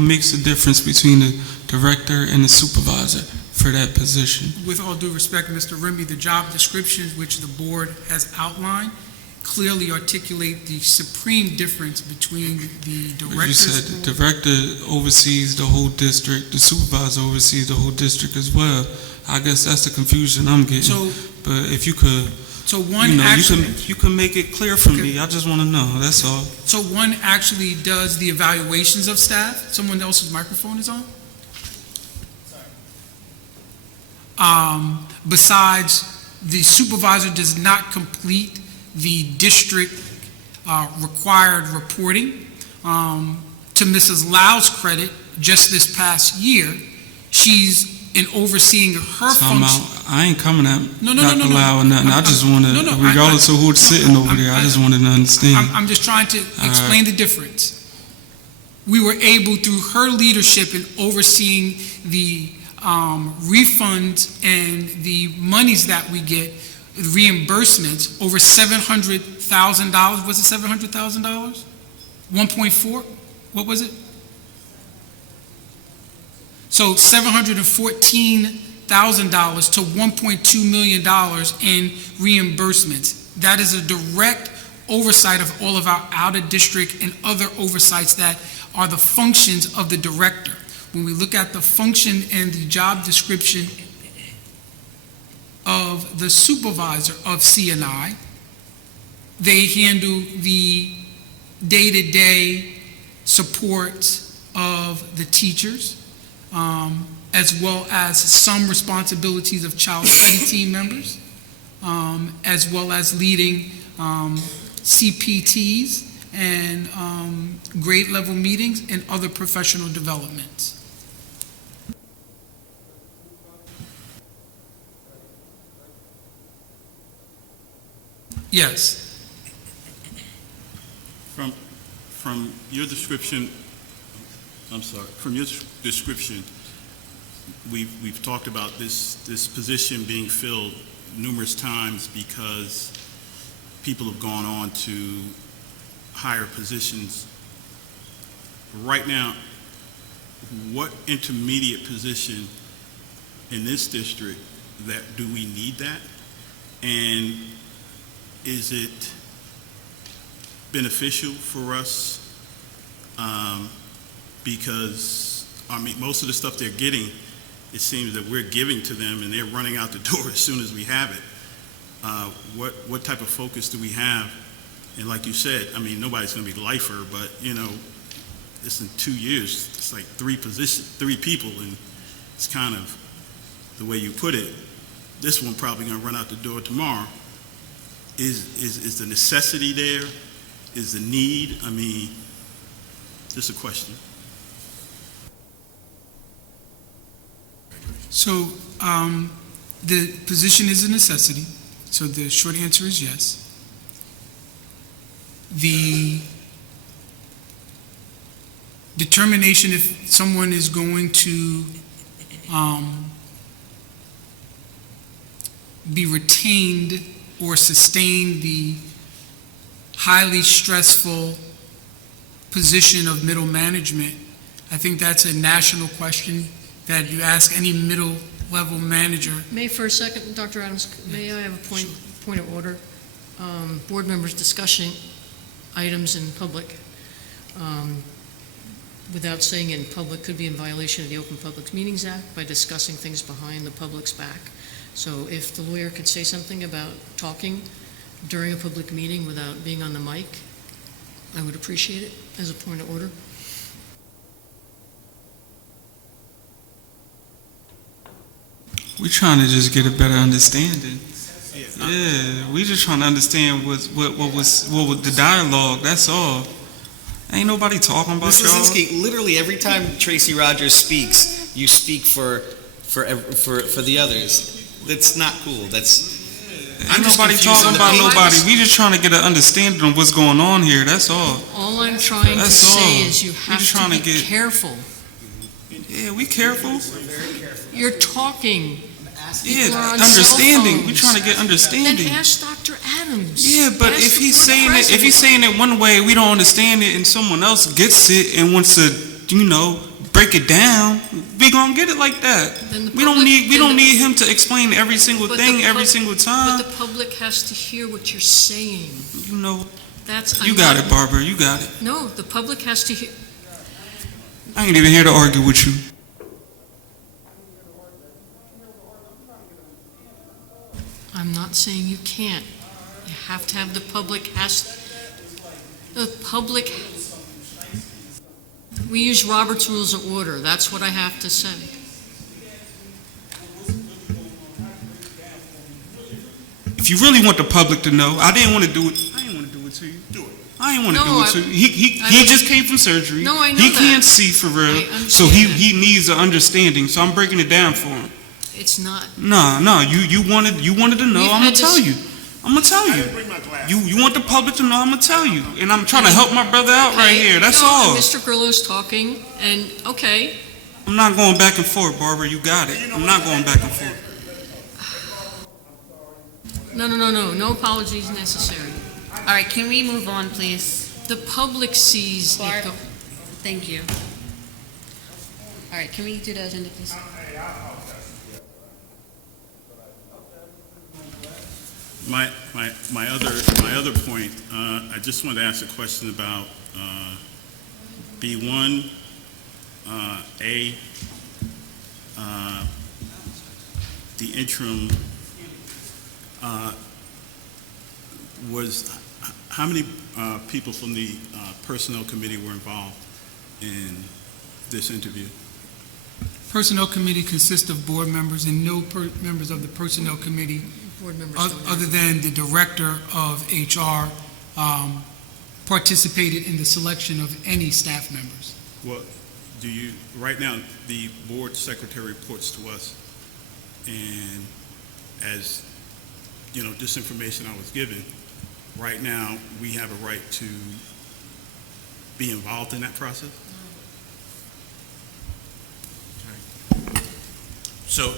makes the difference between the director and the supervisor for that position? With all due respect, Mr. Remy, the job descriptions which the board has outlined clearly articulate the supreme difference between the director. You said the director oversees the whole district, the supervisor oversees the whole district as well. I guess that's the confusion I'm getting. So, but if you could, so one actually, you can make it clear for me. I just want to know. That's all. So one actually does the evaluations of staff. Someone else's microphone is on. Besides, the supervisor does not complete the district required reporting. To Mrs. Lau's credit, just this past year, she's in overseeing her function. I ain't coming at No, Dr. Lau or nothing. I just want to, regardless of who's sitting over there, I just wanted to understand. I'm just trying to explain the difference. We were able, through her leadership in overseeing the refunds and the monies that we get, reimbursements, over $700,000. Was it $700,000? 1.4? What was it? So $714,000 to $1.2 million in reimbursements. That is a direct oversight of all of our out-of-district and other oversights that are the functions of the director. When we look at the function and the job description of the supervisor of CNI, they handle the day-to-day support of the teachers, as well as some responsibilities of child study team members, as well as leading CPTs and grade level meetings and other professional developments. Yes. From your description, from your description, we've talked about this position being filled numerous times because people have gone on to higher positions. Right now, what intermediate position in this district do we need that? And is it beneficial for us? Because, I mean, most of the stuff they're getting, it seems that we're giving to them and they're running out the door as soon as we have it. What type of focus do we have? And like you said, I mean, nobody's going to be lifer, but, you know, it's in 2 years, it's like three people, and it's kind of the way you put it. This one probably going to run out the door tomorrow. Is the necessity there? Is the need? I mean, just a question. So the position is a necessity. So the short answer is yes. The determination if someone is going to be retained or sustain the highly stressful position of middle management, I think that's a national question that you ask any middle level manager. May for a second, Dr. Adams, may I have a point of order? Board members discussing items in public without saying in public could be in violation of the Open Public Meetings Act by discussing things behind the public's back. So if the lawyer could say something about talking during a public meeting without being on the mic, I would appreciate it as a point of order. We're trying to just get a better understanding. Yeah, we just trying to understand what was the dialogue. That's all. Ain't nobody talking about Mrs. y'all. Linsky, literally every time Tracy Rogers speaks, you speak for the others. That's not cool. Ain't nobody talking about nobody. We just trying to get an understanding of what's going on here. That's all. All I'm trying to say is you have to be careful. Yeah, we careful. You're talking. Yeah, understanding. We trying to get understanding. Then ask Dr. Adams. Yeah, but if he's saying it one way, we don't understand it, and someone else gets it and wants to, break it down, we gonna get it like that. We don't need him to explain every single thing every single time. But the public has to hear what you're saying. You got it, Barbara. You got it. No, the public has to hear. I ain't even here to argue with you. I'm not saying you can't. You have to have the public we use Robert's Rules of Order. That's what I have to say. If you really want the public to know, I didn't want to do it. I didn't want to do it to you. I didn't want to do it to you. He just came from surgery. No, I know he that. can't see for real, so he needs an understanding. So I'm breaking it down for him. It's not. No. You wanted to know. I'm gonna tell you. I'm gonna tell you. You want the public to know. I'm gonna tell you. And I'm trying to help my brother out right here. That's all. Mr. Grillo's talking, and okay. I'm not going back and forth, Barbara. You got it. I'm not going back and forth. No. No apologies necessary. All right, can we move on, please? The public sees it. Thank you. All right, can we do the agenda, please? My other point, I just wanted to ask a question about B1, A, the interim, was, how many people from the Personnel Committee were involved in this interview? Personnel Committee consists of board members, and no members of the Personnel Committee, Board members don't have other than the Director of HR, participated in the selection of any staff members. Well, right now, the board secretary reports to us, and as, this information I was given, right now, we have a right to be involved in that process? So,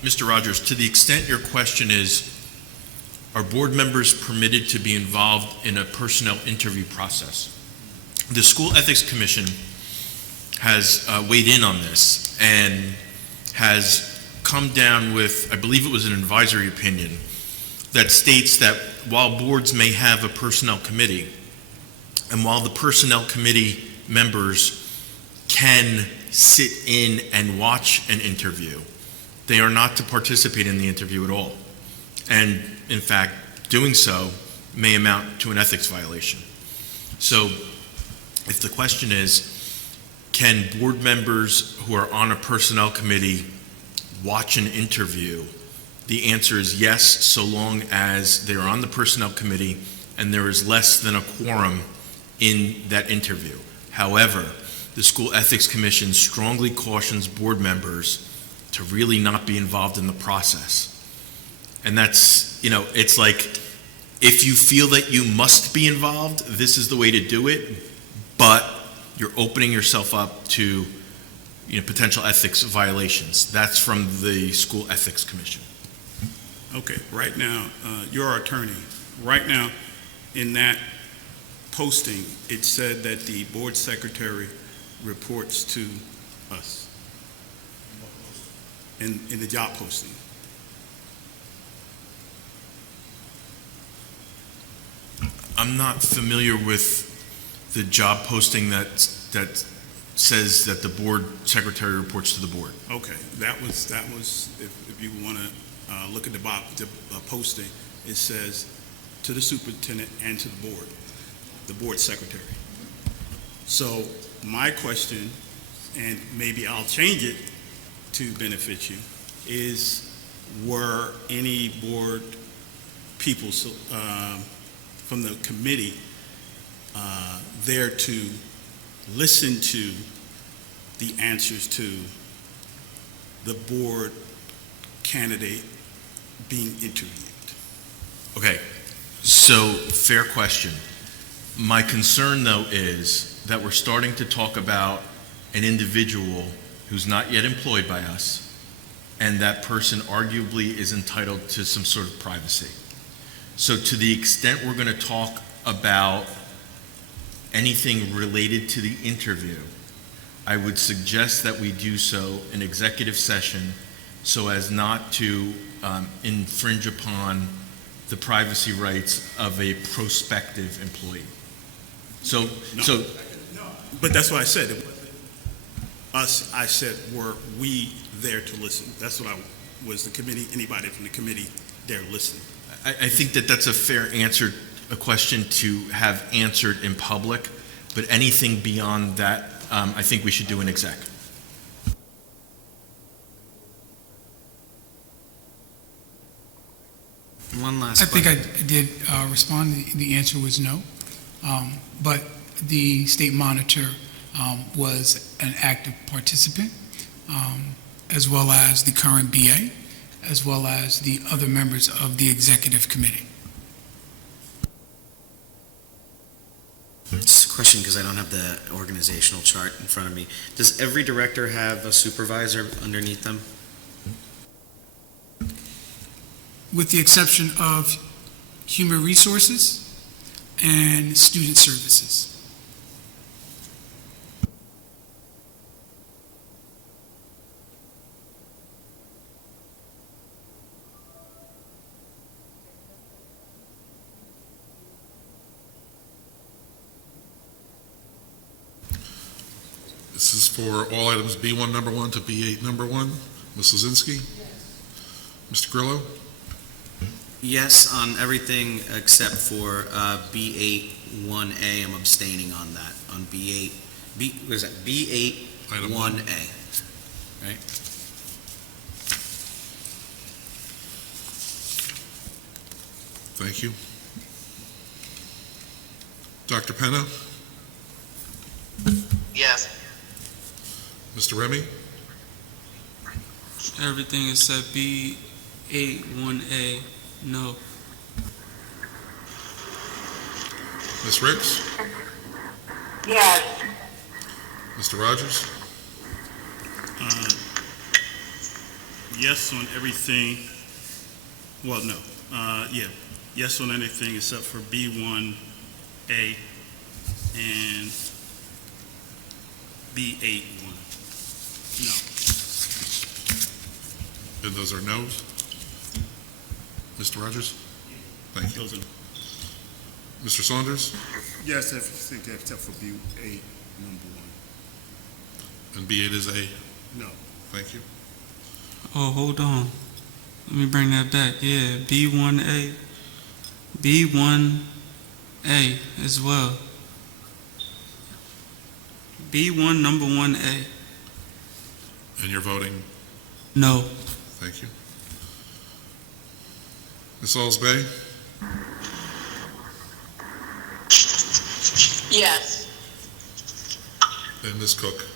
Mr. Rogers, to the extent your question is, are board members permitted to be involved in a personnel interview process? The School Ethics Commission has weighed in on this and has come down with, I believe it was an advisory opinion, that states that while boards may have a personnel committee, and while the personnel committee members can sit in and watch an interview, they are not to participate in the interview at all. And in fact, doing so may amount to an ethics violation. So if the question is, can board members who are on a personnel committee watch an interview? The answer is yes, so long as they're on the personnel committee and there is less than a quorum in that interview. However, the School Ethics Commission strongly cautions board members to really not be involved in the process. And that's, it's like, if you feel that you must be involved, this is the way to do it, but you're opening yourself up to, potential ethics violations. That's from the School Ethics Commission. Okay, right now, you're our attorney. Right now, in that posting, it said that the board secretary reports to us in the job posting. I'm not familiar with the job posting that says that the board secretary reports to the board. Okay, that was if you want to look at the posting, it says to the superintendent and to the board secretary. So my question, and maybe I'll change it to benefit you, is were any board people from the committee there to listen to the answers to the board candidate being interviewed? Okay, so fair question. My concern, though, is that we're starting to talk about an individual who's not yet employed by us, and that person arguably is entitled to some sort of privacy. So to the extent we're going to talk about anything related to the interview, I would suggest that we do so in executive session so as not to infringe upon the privacy rights of a prospective employee. But that's what I said. It wasn't us. I said, were we there to listen? That's what was the committee, anybody from the committee there listening? I think that that's a fair answer, a question to have answered in public, but anything beyond that, I think we should do an exec. One last I question. think I did respond. The answer was no. But the state monitor was an active participant, as well as the current BA, as well as the other members of the executive committee. It's a question because I don't have the organizational chart in front of me. Does every director have a supervisor underneath them? With the exception of human resources and student services. is for all items B1 number 1 to B8 number 1. Ms. Lozinski? Mr. Grillo? Yes on everything except for B8 1A. I'm abstaining on that, on B8. What is that? B8 Item 1A. Right? Thank you. Dr. Penna? Yes. Mr. Remy? Everything except B8 1A, no. Ms. Ricks? Yes. Mr. Rogers? Yes on everything, well, no, yeah, yes on anything except for B1A and B81. No. And those are no's? Mr. Rogers? Thank you. Those are, Mr. Saunders? yes, everything except for B8, number 1. And B8 is a? No. Thank you. Oh, hold on. Let me bring that back. Yeah, B1A. B1A as well. B1 number 1A. And you're voting? No. Thank you. Ms. Alsbay? Yes. And Ms. Cook?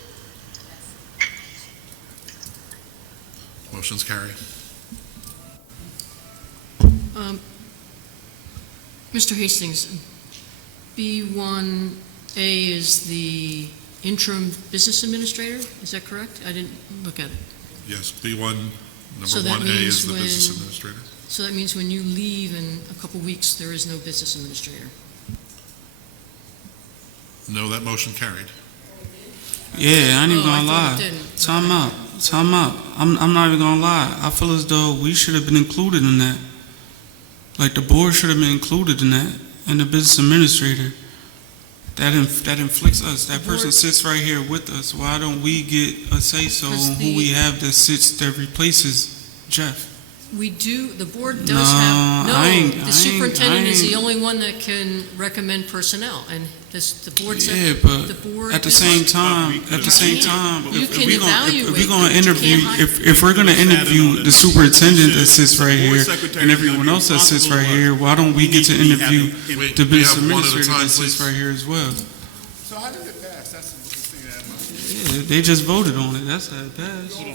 Motion's carried. Mr. Hastings, B1A is the interim business administrator, is that correct? I didn't look at it. Yes, B1, So number that 1A means is the business when- administrator. So that means when you leave in a couple weeks, there is no business administrator. No, that motion carried. Yeah, I ain't even Oh, I gonna thought it lie. didn't. Time out. Time out. I'm not even gonna lie. I feel as though we should have been included in that. Like the board should have been included in that, and the business administrator. That inflicts us. That person Board- sits right here with us. Why don't we get a say so Because on who the- we have that sits that replaces Jeff? We do, the board does No, have, I ain't- no, I the superintendent is the ain't- only one that can recommend personnel, and the board said, Yeah, but the board. at the same time, You if can we gonna evaluate, gonna but you interview, can't if we're gonna interview the superintendent that sits right here and everyone else that sits right here, why don't we get to interview Wait, the we business have one at a administrator time, that sits please. right here as well? So how did it pass? That's the thing that Yeah, they just voted on it. That's how it passed. and I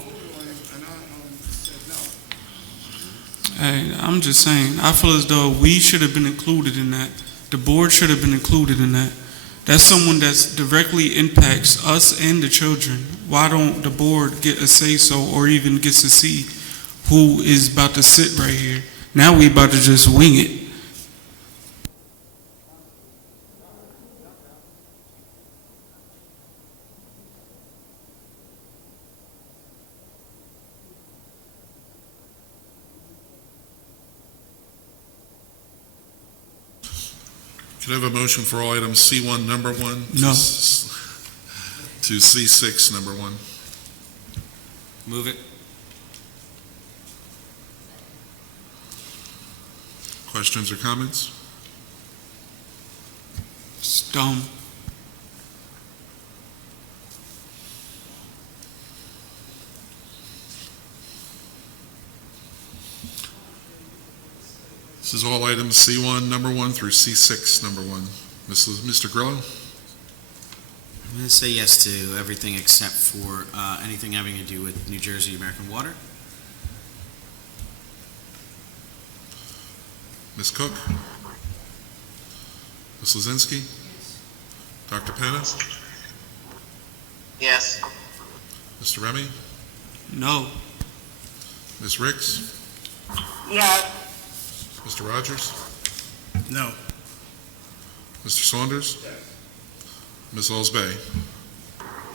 said no. Hey, I'm just saying, I feel as though we should have been included in that. The board should have been included in that. That's someone that directly impacts us and the children. Why don't the board get a say-so or even gets to see who is about to sit right here? Now we about to just wing it. Could I have a motion for all items C1, number 1? No. To C6, number 1. Move it. Questions or comments? It's dumb. This is all items C1, number 1 through C6, number 1. Mr. Grillo? I'm going to say yes to everything except for anything having to do with New Jersey American Water. Ms. Cook? Ms. Lozinski? Dr. Penna? Yes. Mr. Remy? No. Ms. Ricks? Yes. Mr. Rogers? no. Mr. Saunders? Ms. Alsbay?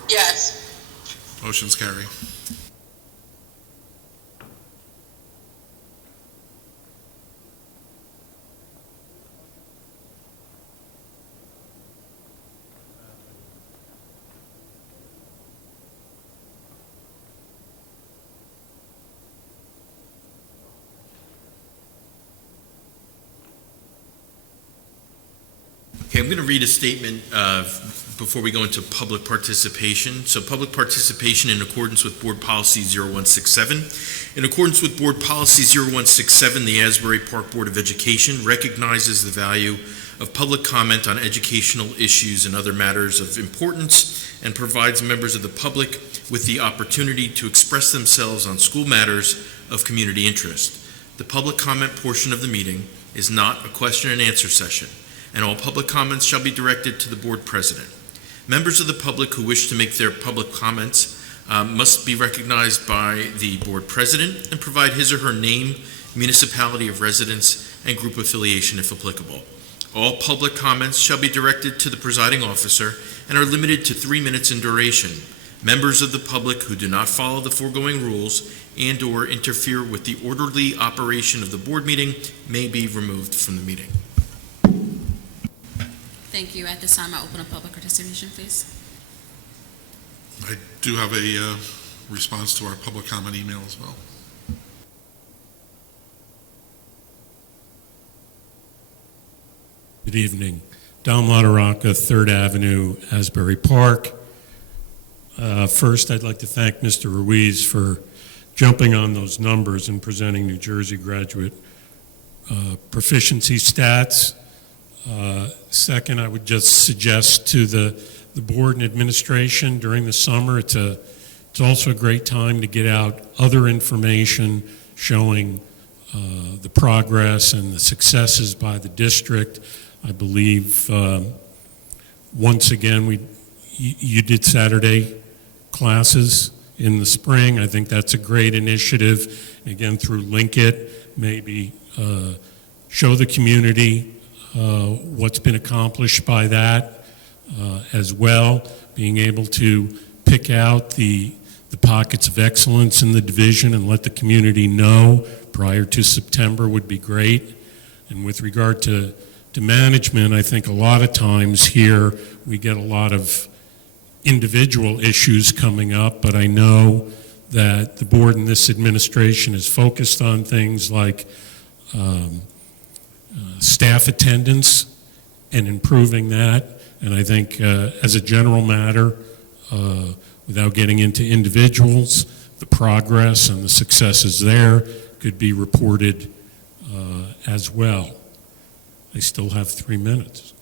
Yes. Motion's carried. I'm going to read a statement before we go into public participation. So public participation in accordance with Board Policy 0167. In accordance with Board Policy 0167, the Asbury Park Board of Education recognizes the value of public comment on educational issues and other matters of importance and provides members of the public with the opportunity to express themselves on school matters of community interest. The public comment portion of the meeting is not a question and answer session, and all public comments shall be directed to the board president. Members of the public who wish to make their public comments must be recognized by the board president and provide his or her name, municipality of residence, and group affiliation if applicable. All public comments shall be directed to the presiding officer and are limited to 3 minutes in duration. Members of the public who do not follow the foregoing rules and/or interfere with the orderly operation of the board meeting may be removed from the meeting. Thank you. At this time, I open up public participation, please. I do have a response to our public comment email as well. Good evening. Dom Lataraka, 3rd Avenue, Asbury Park. First, I'd like to thank Mr. Ruiz for jumping on those numbers and presenting New Jersey graduate proficiency stats. Second, I would just suggest to the board and administration during the summer, it's also a great time to get out other information showing the progress and the successes by the district. I believe, once again, you did Saturday classes in the spring. I think that's a great initiative. Again, through Link It, maybe show the community what's been accomplished by that as well. Being able to pick out the pockets of excellence in the division and let the community know prior to September would be great. And with regard to management, I think a lot of times here we get a lot of individual issues coming up, but I know that the board and this administration is focused on things like staff attendance and improving that. And I think as a general matter, without getting into individuals, the progress and the successes there could be reported as well. I still have 3 minutes.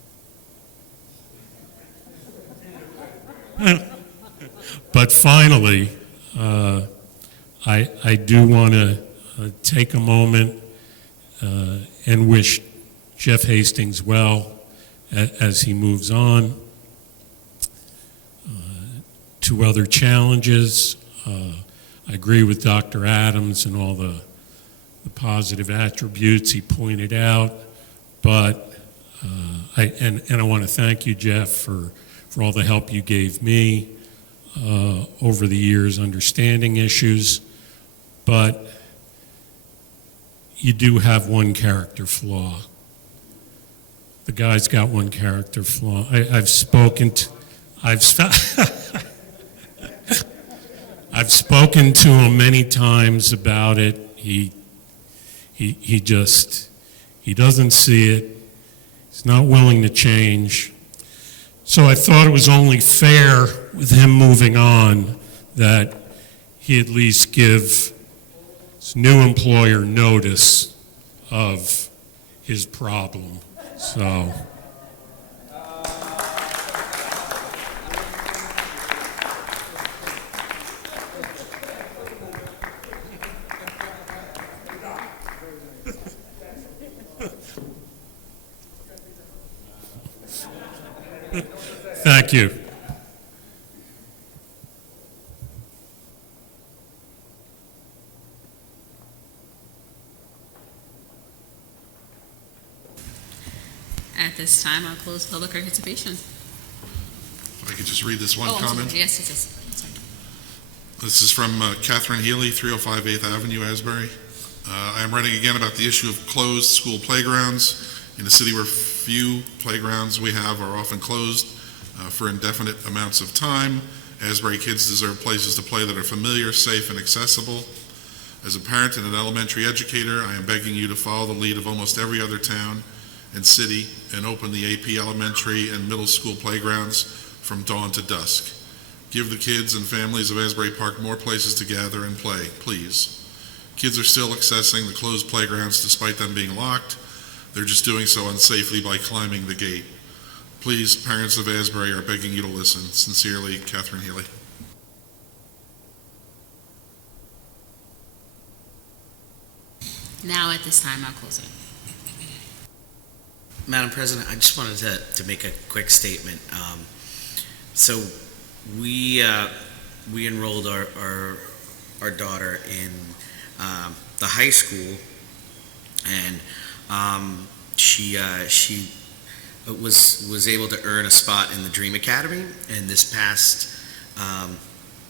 But finally, I do want to take a moment and wish Jeff Hastings well as he moves on to other challenges. I agree with Dr. Adams and all the positive attributes he pointed out. But I want to thank you, Jeff, for all the help you gave me over the years understanding issues. But you do have one character flaw. The guy's got one character flaw. I've spoken to him many times about it. He doesn't see it. He's not willing to change. So I thought it was only fair with him moving on that he at least give his new employer notice of his problem. So thank you. At this time, I'll close public participation. If I could just read this one comment. Yes. Sorry. This is from Catherine Healy, 305 8th Avenue, Asbury. I am writing again about the issue of closed school playgrounds. In a city where few playgrounds we have are often closed for indefinite amounts of time, Asbury kids deserve places to play that are familiar, safe, and accessible. As a parent and an elementary educator, I am begging you to follow the lead of almost every other town and city and open the AP elementary and middle school playgrounds from dawn to dusk. Give the kids and families of Asbury Park more places to gather and play, please. Kids are still accessing the closed playgrounds despite them being locked. They're just doing so unsafely by climbing the gate. Please, parents of Asbury are begging you to listen. Sincerely, Catherine Healy. Now, at this time, I'll close it. Madam President, I just wanted to make a quick statement. So we enrolled our daughter in the high school, and she was able to earn a spot in the Dream Academy. And this past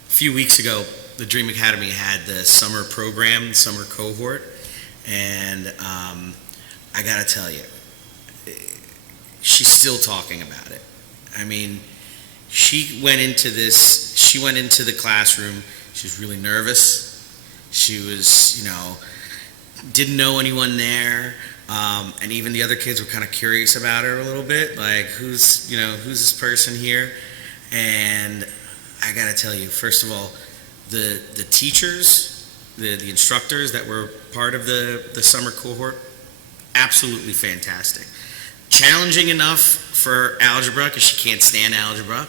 few weeks ago, the Dream Academy had the summer program, summer cohort, and I gotta tell you, she's still talking about it. I mean, she went into the classroom, she was really nervous. She was, didn't know anyone there. And even the other kids were kind of curious about her a little bit, like, who's this person here? And I gotta tell you, first of all, the teachers, the instructors that were part of the summer cohort, absolutely fantastic. Challenging enough for algebra, because she can't stand algebra,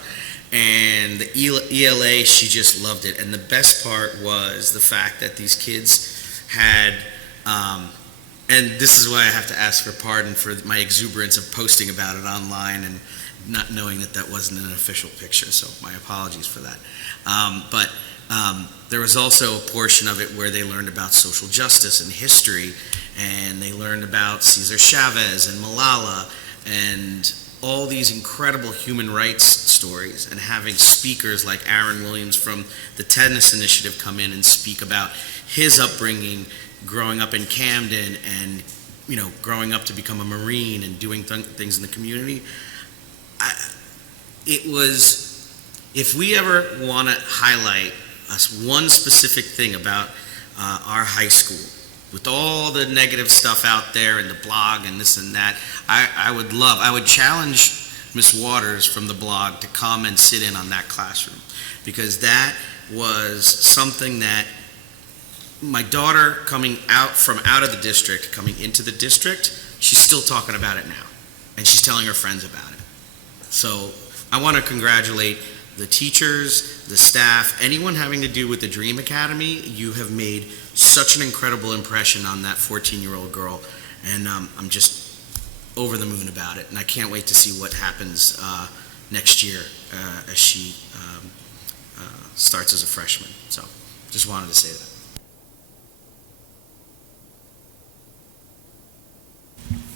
and the ELA, she just loved it. And the best part was the fact that these kids had, and this is why I have to ask for pardon for my exuberance of posting about it online and not knowing that wasn't an official picture, so my apologies for that. But there was also a portion of it where they learned about social justice and history, and they learned about Cesar Chavez and Malala and all these incredible human rights stories, and having speakers like Aaron Williams from the Tennis Initiative come in and speak about his upbringing, growing up in Camden and, growing up to become a Marine and doing things in the community. If we ever want to highlight one specific thing about our high school, with all the negative stuff out there and the blog and this and that, I would challenge Miss Waters from the blog to come and sit in on that classroom, because that was something that my daughter coming out of the district, coming into the district, she's still talking about it now, and she's telling her friends about it. So I want to congratulate the teachers, the staff, anyone having to do with the Dream Academy. You have made such an incredible impression on that 14-year-old girl, and I'm just over the moon about it, and I can't wait to see what happens next year as she starts as a freshman. So just wanted to say that.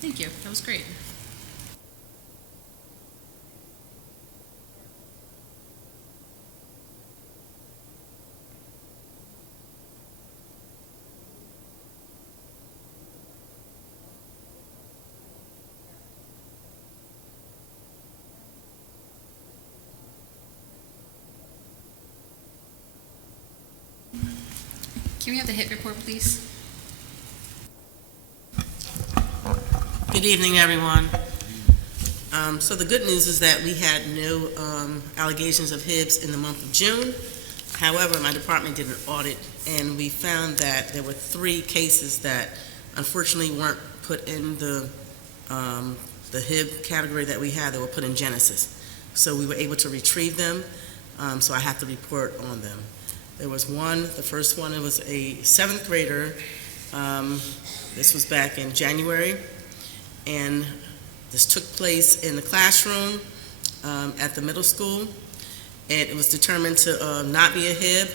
Thank you. That was great. Can we have the hit report, please? Good evening, everyone. So the good news is that we had no allegations of HIBs in the month of June. However, my department did an audit, and we found that there were 3 cases that unfortunately weren't put in the HIB category that we had. They were put in Genesis. So we were able to retrieve them, so I have to report on them. There was one, the first one, it was a 7th grader. This was back in January, and this took place in the classroom at the middle school, and it was determined to not be a HIB.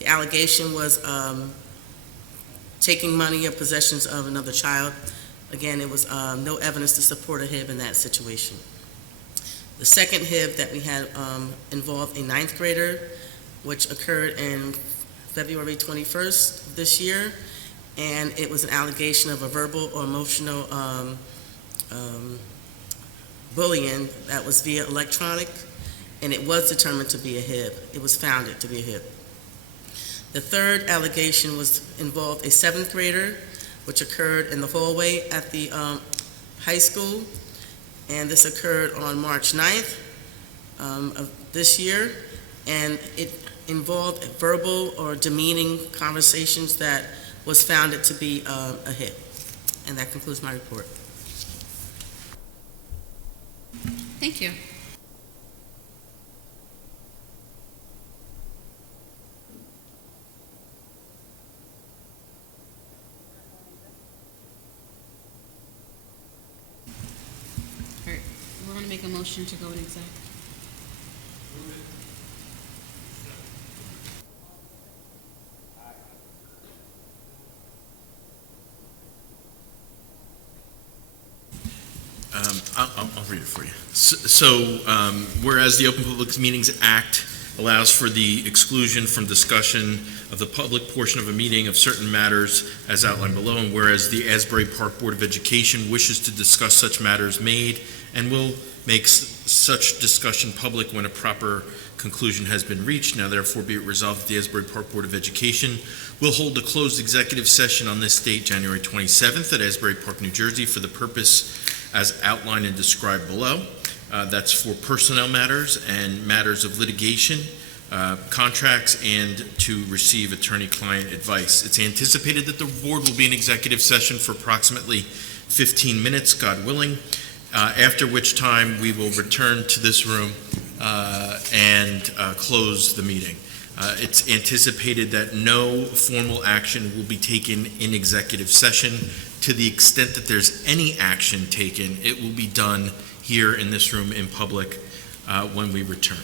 The allegation was taking money or possessions of another child. Again, it was no evidence to support a HIB in that situation. The second HIB that we had involved a 9th grader, which occurred in February 21st this year, and it was an allegation of a verbal or emotional bullying that was via electronic, and it was determined to be a HIB. It was founded to be a HIB. The third allegation involved a 7th grader, which occurred in the hallway at the High School, and this occurred on March 9th of this year, and it involved verbal or demeaning conversations that was found it to be a hit. And that concludes my report. Thank you. All right, we want to make a motion to go in exec. I'll read it for you. So, whereas the Open Public Meetings Act allows for the exclusion from discussion of the public portion of a meeting of certain matters as outlined below, and whereas the Asbury Park Board of Education wishes to discuss such matters made and will make such discussion public when a proper conclusion has been reached, now therefore be it resolved that the Asbury Park Board of Education will hold a closed executive session on this date, January 27th, at Asbury Park, New Jersey, for the purpose as outlined and described below. That's for personnel matters and matters of litigation, contracts, and to receive attorney-client advice. It's anticipated that the board will be in executive session for approximately 15 minutes, God willing, after which time we will return to this room and close the meeting. It's anticipated that no formal action will be taken in executive session. To the extent that there's any action taken, it will be done here in this room in public when we return.